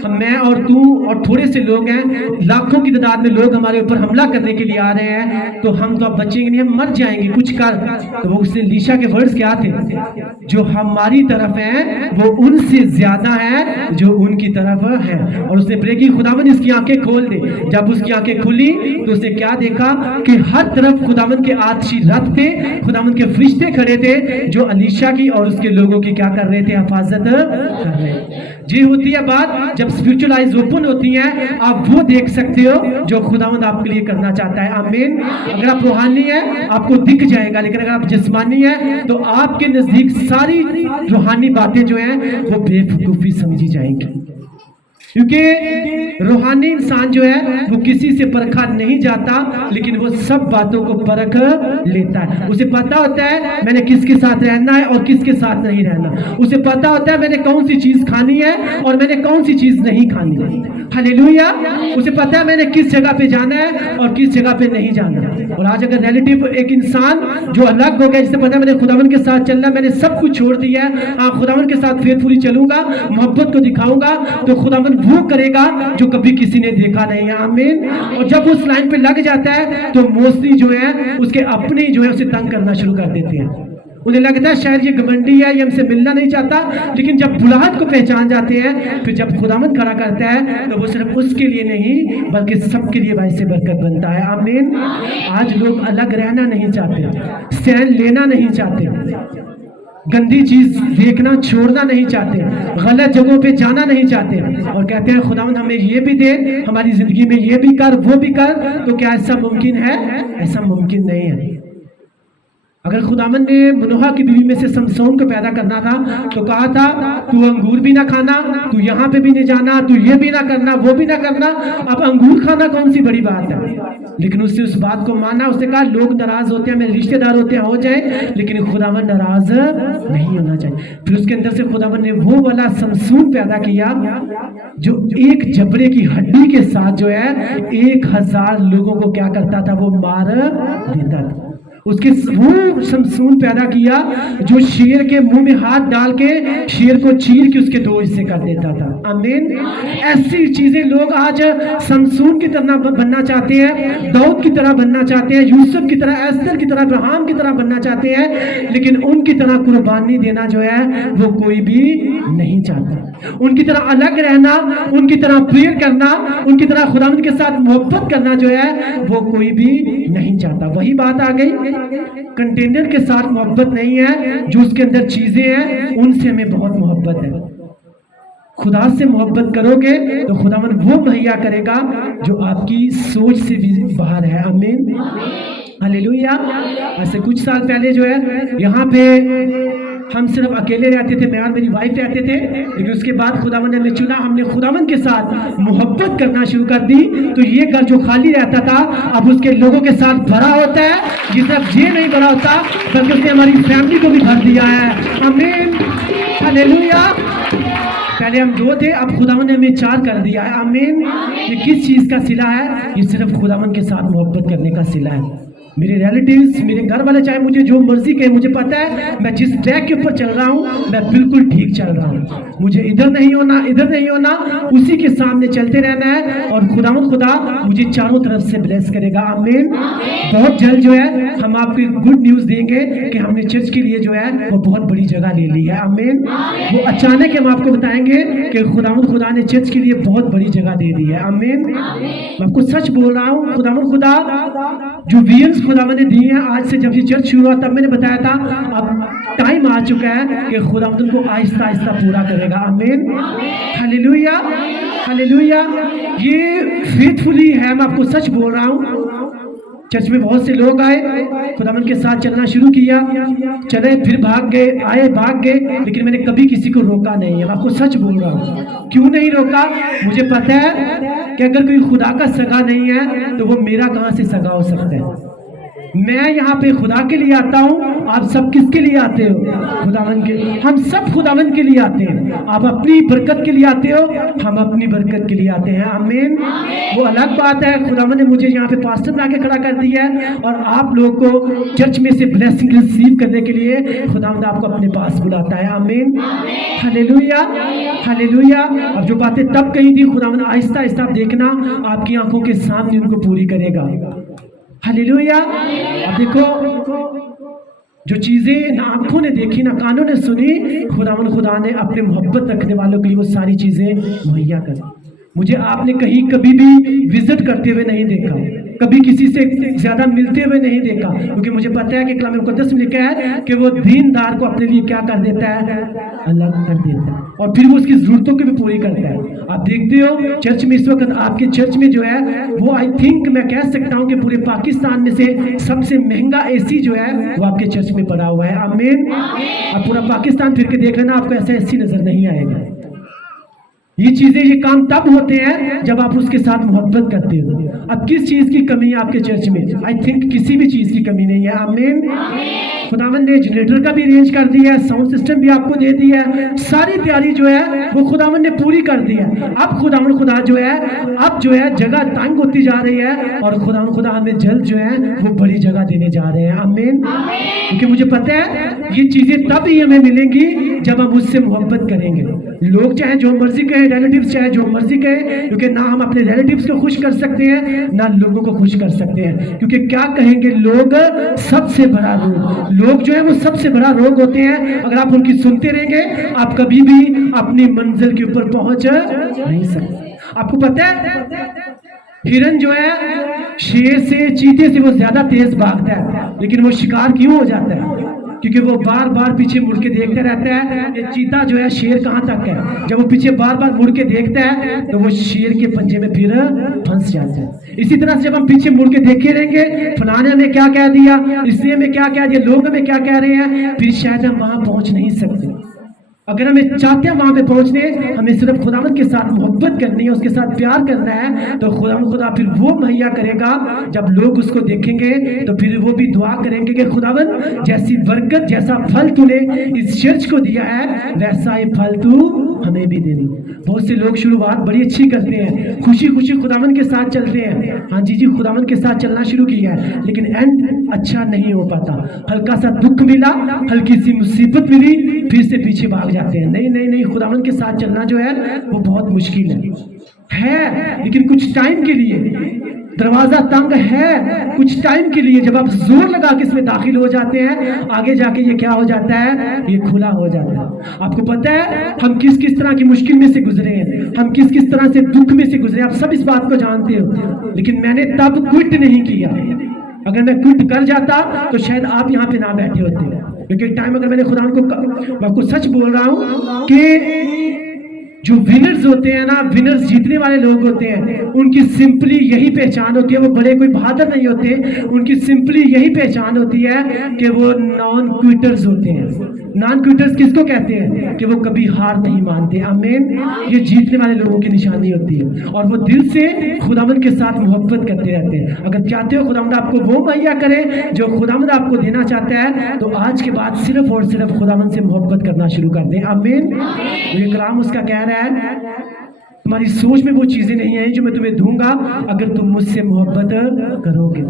मैं और तू और थोड़े से लोग हैं, लाखों की तादाद में लोग हमारे ऊपर हमला करने के लिए आ रहे हैं, तो हम तो अब बचेंगे नहीं, हम मर जाएंगे, कुछ कर। तो वो उससे अलीशा के वर्ड्स क्या थे? जो हमारी तरफ है वो उनसे ज्यादा है जो उनकी तरफ है। और उसने प्रे की, खुदावन इसकी आंखें खोल दे। जब उसकी आंखें खुली तो उसने क्या देखा कि हर तरफ खुदावन के आतिशी रथ थे, खुदावन के फरिश्ते खड़े थे जो अलीशा की और उसके लोगों की क्या कर रहे थे? हिफाजत कर रहे थे। जी होती है बात, जब स्पिरिचुअल आइज ओपन होती हैं, आप वो देख सकते हो जो खुदावंद आपके लिए करना चाहता है। आमीन। अगर आप रूहानी है आपको दिख जाएगा, लेकिन अगर आप जिस्मानी है तो आपके नजदीक सारी रूहानी बातें जो हैं वो बेवकूफी समझी जाएंगी, क्योंकि रूहानी इंसान जो है वो किसी से परखा नहीं जाता, लेकिन वो सब बातों को परख लेता है। उसे पता होता है मैंने किसके साथ रहना है और किसके साथ नहीं रहना। उसे पता होता है मैंने कौन सी चीज खानी है और मैंने कौन सी चीज नहीं खानी है। हालेलुया। उसे पता है मैंने किस जगह पे जाना है और किस जगह पे नहीं जाना। और आज अगर रिलेटिव एक इंसान जो अलग हो गया, जिसे पता है मैंने खुदावन के साथ चलना, मैंने सब कुछ छोड़ दिया है, हाँ खुदावन के साथ फेथफुली चलूंगा, मोहब्बत को दिखाऊंगा, तो खुदावन वो करेगा जो कभी किसी ने देखा नहीं है। आमीन। और जब उस लाइन पे लग जाता है तो मोस्टली जो है उसके अपने जो है उसे तंग करना शुरू कर देते हैं। उन्हें लगता है शायद ये घमंडी है, ये हमसे मिलना नहीं चाहता, लेकिन जब बुलाहट को पहचान जाते हैं, फिर जब खुदावंद खड़ा करता है तो वो सिर्फ उसके लिए नहीं बल्कि सबके लिए बाइस से बरकत बनता है। आमीन। आज लोग अलग रहना नहीं चाहते, स्टैंड लेना नहीं चाहते, गंदी चीज देखना छोड़ना नहीं चाहते, गलत जगहों पे जाना नहीं चाहते, और कहते हैं खुदावंद हमें ये भी दे, हमारी जिंदगी में ये भी कर, वो भी कर। तो क्या ऐसा मुमकिन है? ऐसा मुमकिन नहीं है। अगर खुदावंद ने मनोहा की बीवी में से समसोन को पैदा करना था तो कहा था तू अंगूर भी ना खाना, तू यहाँ पे भी नहीं जाना, तू ये भी ना करना, वो भी ना करना। अब अंगूर खाना कौन सी बड़ी बात है? लेकिन उससे उस बात को माना। उसने कहा लोग नाराज होते हैं, मेरे रिश्तेदार होते हैं, हो जाए, लेकिन खुदावंद नाराज नहीं होना चाहिए। फिर उसके अंदर से खुदावंद ने वो वाला समसून पैदा किया जो एक जबड़े की हड्डी के साथ जो है 1000 लोगों को क्या करता था? वो मार देता था। उसके वो समसून पैदा किया जो शेर के मुंह में हाथ डाल के शेर को चीर के उसके 2 हिस्से कर देता था। आमीन। ऐसी चीजें लोग आज समसून की तरह बनना चाहते हैं, दाऊद की तरह बनना चाहते हैं, यूसुफ की तरह, एस्तर की तरह, अब्राहम की तरह बनना चाहते हैं, लेकिन उनकी तरह कुर्बानी देना जो है वो कोई भी नहीं चाहता। उनकी तरह अलग रहना, उनकी तरह प्रेयर करना, उनकी तरह खुदावंद के साथ मोहब्बत करना जो है वो कोई भी नहीं चाहता। वही बात आ गई, कंटेनर के साथ मोहब्बत नहीं है, जो उसके अंदर चीजें हैं उनसे हमें बहुत मोहब्बत है। खुदा से मोहब्बत करोगे तो खुदावंद वो मुहैया करेगा जो आपकी सोच से भी बाहर है। आमीन। हालेलुया। ऐसे कुछ साल पहले जो है यहाँ पे हम सिर्फ अकेले रहते थे, मैं और मेरी वाइफ रहते थे, लेकिन उसके बाद खुदावंद ने चुना, हमने खुदावंद के साथ मोहब्बत करना शुरू कर दी, तो ये घर जो खाली रहता था अब उसके लोगों के साथ भरा होता है। ये सिर्फ ये नहीं भरा होता बल्कि उसने हमारी फैमिली को भी भर दिया है। आमीन। हालेलुया। पहले हम 2 थे, अब खुदावंद ने हमें 4 कर दिया है। आमीन। ये किस चीज का सिला है? ये सिर्फ खुदावंद के साथ मोहब्बत करने का सिला है। मेरे रिलेटिव्स, मेरे घर वाले चाहे मुझे जो मर्जी कहे, मुझे पता है मैं जिस ट्रैक के ऊपर चल रहा हूँ मैं बिल्कुल ठीक चल रहा हूँ, मुझे इधर नहीं होना, इधर नहीं होना, उसी के सामने चलते रहना है, और खुदावंद खुदा मुझे चारों तरफ से ब्लेस करेगा। आमीन। बहुत जल्द जो है हम आपको गुड न्यूज देंगे कि हमने चर्च के लिए जो है वो बहुत बड़ी जगह ले ली है। आमीन। वो अचानक हम आपको बताएंगे कि खुदावंद खुदा ने चर्च के लिए बहुत बड़ी जगह दे दी है। आमीन। मैं आपको सच बोल रहा हूँ, खुदावंद खुदा जो विजन्स खुदावंद ने दी है, आज से जब ये चर्च शुरू हुआ तब मैंने बताया था अब टाइम आ चुका है कि खुदावंद उनको आहिस्ता आहिस्ता पूरा करेगा। आमीन। हालेलुया। हालेलुया। ये फेथफुली है, मैं आपको सच बोल रहा हूँ, चर्च में बहुत से लोग आए, खुदावन के साथ चलना शुरू किया, चले फिर भाग गए, आए भाग गए, लेकिन मैंने कभी किसी को रोका नहीं है। मैं आपको सच बोल रहा हूँ। क्यों नहीं रोका? मुझे पता है कि अगर कोई खुदा का सगा नहीं है तो वो मेरा कहाँ से सगा हो सकता है। मैं यहाँ पे खुदा के लिए आता हूँ, आप सब किसके लिए आते हो? खुदावन के। हम सब खुदावन के लिए आते हैं। आप अपनी बरकत के लिए आते हो, हम अपनी बरकत के लिए आते हैं। आमीन। वो अलग बात है, खुदावन ने मुझे यहाँ पे पास्टर बना के खड़ा कर दिया है और आप लोग को चर्च में से ब्लेसिंग रिसीव करने के लिए खुदावन आपको अपने पास बुलाता है। आमीन, हालेलुया, हालेलुया। अब जो बातें तब कही थी, खुदावन आहिस्ता आहिस्ता आप देखना आपकी आंखों के सामने उनको पूरी करेगा। हालेलुया। अब देखो, जो चीजें ना आंखों ने देखी ना कानों ने सुनी, खुदा ने अपने मोहब्बत रखने वालों के लिए वो सारी चीजें मुहैया कर। मुझे आपने कहीं कभी भी विजिट करते हुए नहीं देखा, कभी किसी से ज्यादा मिलते हुए नहीं देखा, क्योंकि मुझे पता है कि कलाम मुकद्दस में लिखा है कि वो दीनदार को अपने लिए क्या कर देता है? अलग कर देता है, और फिर वो उसकी जरूरतों को भी पूरी करता है। आप देखते हो चर्च में इस वक्त आपके चर्च में जो है वो आई थिंक मैं कह सकता हूँ कि पूरे पाकिस्तान में से सबसे महंगा एसी जो है वो आपके चर्च में पड़ा हुआ है। आमीन। आप पूरा पाकिस्तान फिर के देख लेना, आपको ऐसा एसी नजर नहीं आएगा। ये चीजें, ये काम तब होते हैं जब आप उसके साथ मोहब्बत करते हो। अब किस चीज की कमी है आपके चर्च में? आई थिंक किसी भी चीज की कमी नहीं है। आमीन। खुदावन ने जनरेटर का भी अरेंज कर दिया है, साउंड सिस्टम भी आपको दे दिया है, सारी तैयारी जो है वो खुदावन ने पूरी कर दी है। अब खुदा जो है अब जो है जगह तंग होती जा रही है और खुदा हमें जल्द जो है वो बड़ी जगह देने जा रहे हैं। आमीन। क्योंकि मुझे पता है ये चीजें तब ही हमें मिलेंगी जब हम उससे मोहब्बत करेंगे। लोग चाहे जो मर्जी कहे, रिलेटिव्स चाहे जो मर्जी कहे, क्योंकि ना हम अपने रिलेटिव्स को खुश कर सकते हैं ना लोगों को खुश कर सकते हैं। क्योंकि क्या कहेंगे लोग? सबसे बड़ा रोग, लोग जो है वो सबसे बड़ा रोग होते हैं। अगर आप उनकी सुनते रहेंगे आप कभी भी अपनी मंजिल के ऊपर पहुंच नहीं सकते। आपको पता है हिरन जो है शेर से, चीते से वो ज्यादा तेज भागता है, लेकिन वो शिकार क्यों हो जाता है? क्योंकि वो बार बार पीछे मुड़ के देखता रहता है कि चीता जो है शेर कहाँ तक है। जब वो पीछे बार बार मुड़ के देखता है तो वो शेर के पंजे में फिर फंस जाता है। इसी तरह से जब हम पीछे मुड़ के देखे रहेंगे फलाने ने क्या कह दिया, इसने में क्या कह दिया, लोग हमें क्या कह रहे हैं, फिर शायद हम वहां पहुंच नहीं सकते। अगर हमें चाहते हैं वहां पे पहुंचने, हमें सिर्फ खुदावन के साथ मोहब्बत करनी है, उसके साथ प्यार करना है, तो खुदा फिर वो मुहैया करेगा। जब लोग उसको देखेंगे तो फिर वो भी दुआ करेंगे कि खुदावन जैसी बरकत, जैसा फल तूने इस चर्च को दिया है वैसा ही फल तू हमें भी देनी। बहुत से लोग शुरुआत बड़ी अच्छी करते हैं, खुशी खुशी खुदावन के साथ चलते हैं, हाँ जी खुदावन के साथ चलना शुरू किया है, लेकिन एंड अच्छा नहीं हो पाता। हल्का सा दुख मिला, हल्की सी मुसीबत मिली, फिर से पीछे भाग जाते हैं। नहीं, खुदावन के साथ चलना जो है वो बहुत मुश्किल है, लेकिन कुछ टाइम के लिए। दरवाजा तंग है कुछ टाइम के लिए, जब आप जोर लगा के इसमें दाखिल हो जाते हैं आगे जाके ये क्या हो जाता है, ये खुला हो जाता है। आपको पता है हम किस किस तरह की मुश्किल में से गुजरे हैं, हम किस किस तरह से दुख में से गुजरे, आप सब इस बात को जानते हो। लेकिन मैंने तब क्विट नहीं किया। अगर मैं क्विट कर जाता तो शायद आप यहाँ पे ना बैठे होते। क्योंकि टाइम अगर मैंने खुदा को, मैं आपको सच बोल रहा हूँ कि जो विनर्स होते हैं ना, विनर्स जीतने वाले लोग होते हैं, उनकी सिंपली यही पहचान होती है, वो बड़े कोई बहादुर नहीं होते, उनकी सिंपली यही पहचान होती है कि वो नॉन क्विटर्स होते हैं। नॉन क्विटर्स किसको कहते हैं? कि वो कभी हार नहीं मानते। आमीन। ये जीतने वाले लोगों की निशानी होती है, और वो दिल से खुदावंद के साथ मोहब्बत करते रहते हैं। अगर चाहते हो खुदावंद आपको वो मुहैया करे जो खुदावंद आपको देना चाहता है, तो आज के बाद सिर्फ और सिर्फ खुदावंद से मोहब्बत करना शुरू कर दें। आमीन। ये कलाम उसका कह रहा है तुम्हारी सोच में वो चीजें नहीं आई जो मैं तुम्हें दूंगा अगर तुम मुझसे मोहब्बत करोगे।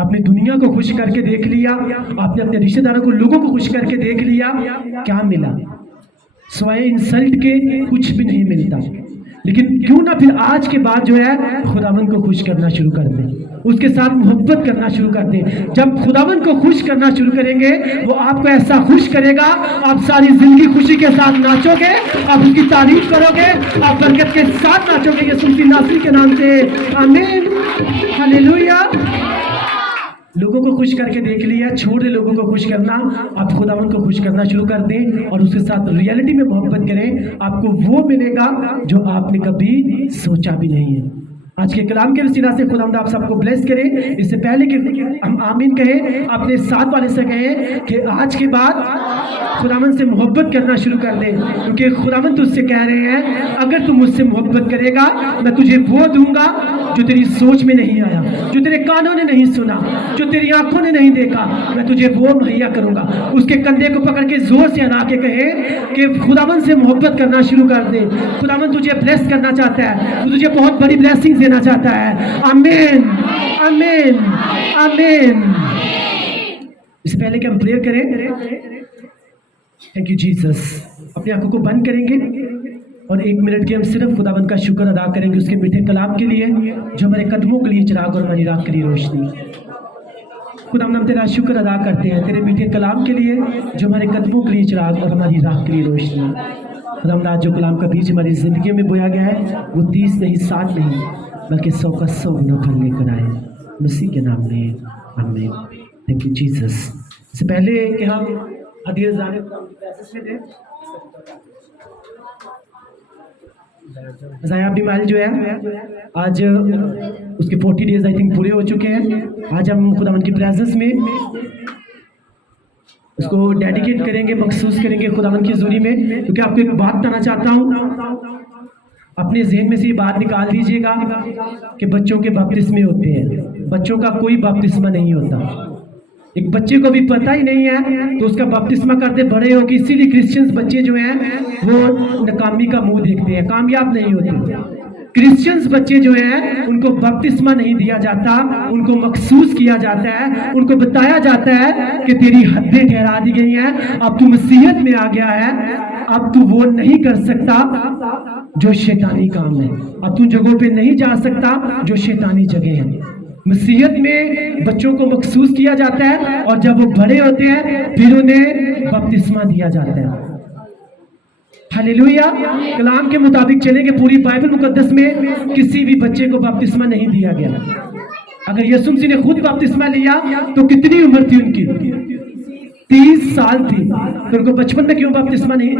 आपने दुनिया को खुश करके देख लिया, आपने अपने रिश्तेदारों को, लोगों को खुश करके देख लिया, क्या मिला? स्वाय इंसल्ट के कुछ भी नहीं मिलता। लेकिन क्यों ना फिर आज के बाद जो है खुदावंद को खुश करना शुरू कर दें, उसके साथ मोहब्बत करना शुरू कर दें। जब खुदावंद को खुश करना शुरू करेंगे वो आपको ऐसा खुश करेगा, आप सारी जिंदगी खुशी के साथ नाचोगे, आप उसकी तारीफ करोगे, आप बरकत के साथ नाचोगे यीशु की नासरी के नाम से। आमीन, हालेलुया। लोगों को खुश करके देख लिया, छोड़ दे लोगों को खुश करना, आप खुदावंद को खुश करना शुरू कर दें और उसके साथ रियलिटी में मोहब्बत करें। आपको वो मिलेगा जो आपने कभी सोचा भी नहीं है। आज के कलाम के वसीला से खुदावंद आप सबको ब्लेस करे। इससे पहले कि हम आमीन कहें, अपने साथ वाले से कहें कि आज के बाद खुदावंद से मोहब्बत करना शुरू कर दे, क्योंकि खुदावंद तुझसे कह रहे हैं अगर तू मुझसे मोहब्बत करेगा मैं तुझे वो दूंगा जो तेरी सोच में नहीं आया, जो तेरे कानों ने नहीं सुना, जो तेरी आंखों ने नहीं देखा, मैं तुझे वो मुहैया करूंगा। उसके कंधे को पकड़ के जोर से हिला के कहे कि खुदावंद से मोहब्बत करना शुरू कर दे। खुदावंद तुझे ब्लेस करना चाहता है, तुझे बहुत बड़ी ब्लेसिंग देना चाहता है। आमीन आमीन आमीन। इससे पहले कि हम प्रेयर करें, थैंक यू जीसस, अपनी आंखों को बंद करेंगे और 1 मिनट के हम सिर्फ खुदावंद का शुक्र अदा करेंगे उसके मीठे कलाम के लिए जो हमारे कदमों के लिए चिराग और हमारी राह के लिए रोशनी। खुदावंद हम तेरा शुक्र अदा करते हैं तेरे मीठे कलाम के लिए जो हमारे कदमों के लिए चिराग और हमारी राह के लिए रोशनी। खुदावंद आज जो कलाम का बीज हमारी ज़िंदगी में बोया गया है वो 30 नहीं 60 नहीं बल्कि 100 का 100 गुना फल लेकर आए, मसीह के नाम में आमीन। Thank you Jesus. इससे पहले कि हम हदीर जाने में दें, ज़ाया बीमारी जो है आज उसके 40 डेज आई थिंक पूरे हो चुके हैं। आज हम खुदावंद की प्रेजेंस में उसको डेडिकेट करेंगे, मखसूस करेंगे खुदावंद की हज़ूरी में। क्योंकि आपको एक बात बताना चाहता हूँ, अपने जहन में से ये बात निकाल दीजिएगा कि बच्चों के बपतिस्मे होते हैं, बच्चों का कोई बपतिस्मा नहीं होता। एक बच्चे को भी पता ही नहीं है तो उसका बपतिस्मा करते बड़े हो कि इसीलिए क्रिश्चियंस बच्चे जो हैं वो नाकामी का मुंह देखते हैं, कामयाब नहीं होते। क्रिश्चियंस बच्चे जो हैं उनको बपतिस्मा नहीं दिया जाता, उनको मखसूस किया जाता है, उनको बताया जाता है कि तेरी हदें ठहरा दी गई हैं, अब तू मसीहत में आ गया है, अब तू वो नहीं कर सकता जो शैतानी काम है, अब तू जगहों पे नहीं जा सकता जो शैतानी जगह है। मसीहत में बच्चों को मखसूस किया जाता है और जब वो बड़े होते हैं फिर उन्हें बपतिस्मा दिया जाता है। हालेलुया। कलाम के मुताबिक चलेंगे, पूरी बाइबल मुकद्दस में किसी भी बच्चे को बपतिस्मा नहीं दिया गया। अगर यीशु मसीह ने खुद बपतिस्मा लिया तो कितनी उम्र थी उनकी? 30 साल थी। तो उनको बचपन में क्यों बपतिस्मा नहीं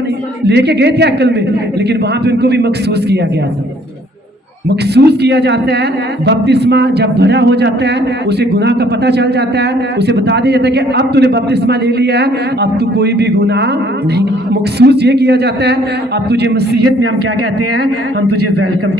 लेके गए थे अक्ल में, लेकिन वहां पे उनको भी मखसूस किया गया था। मखसूस किया जाता है। बपतिस्मा जब बड़ा हो जाता है उसे गुनाह का पता चल जाता है, उसे बता दिया जाता है कि अब तूने बपतिस्मा ले लिया है, अब तू कोई भी गुनाह नहीं। मखसूस ये किया जाता है अब तुझे मसीहत में हम क्या कहते हैं, हम तुझे वेलकम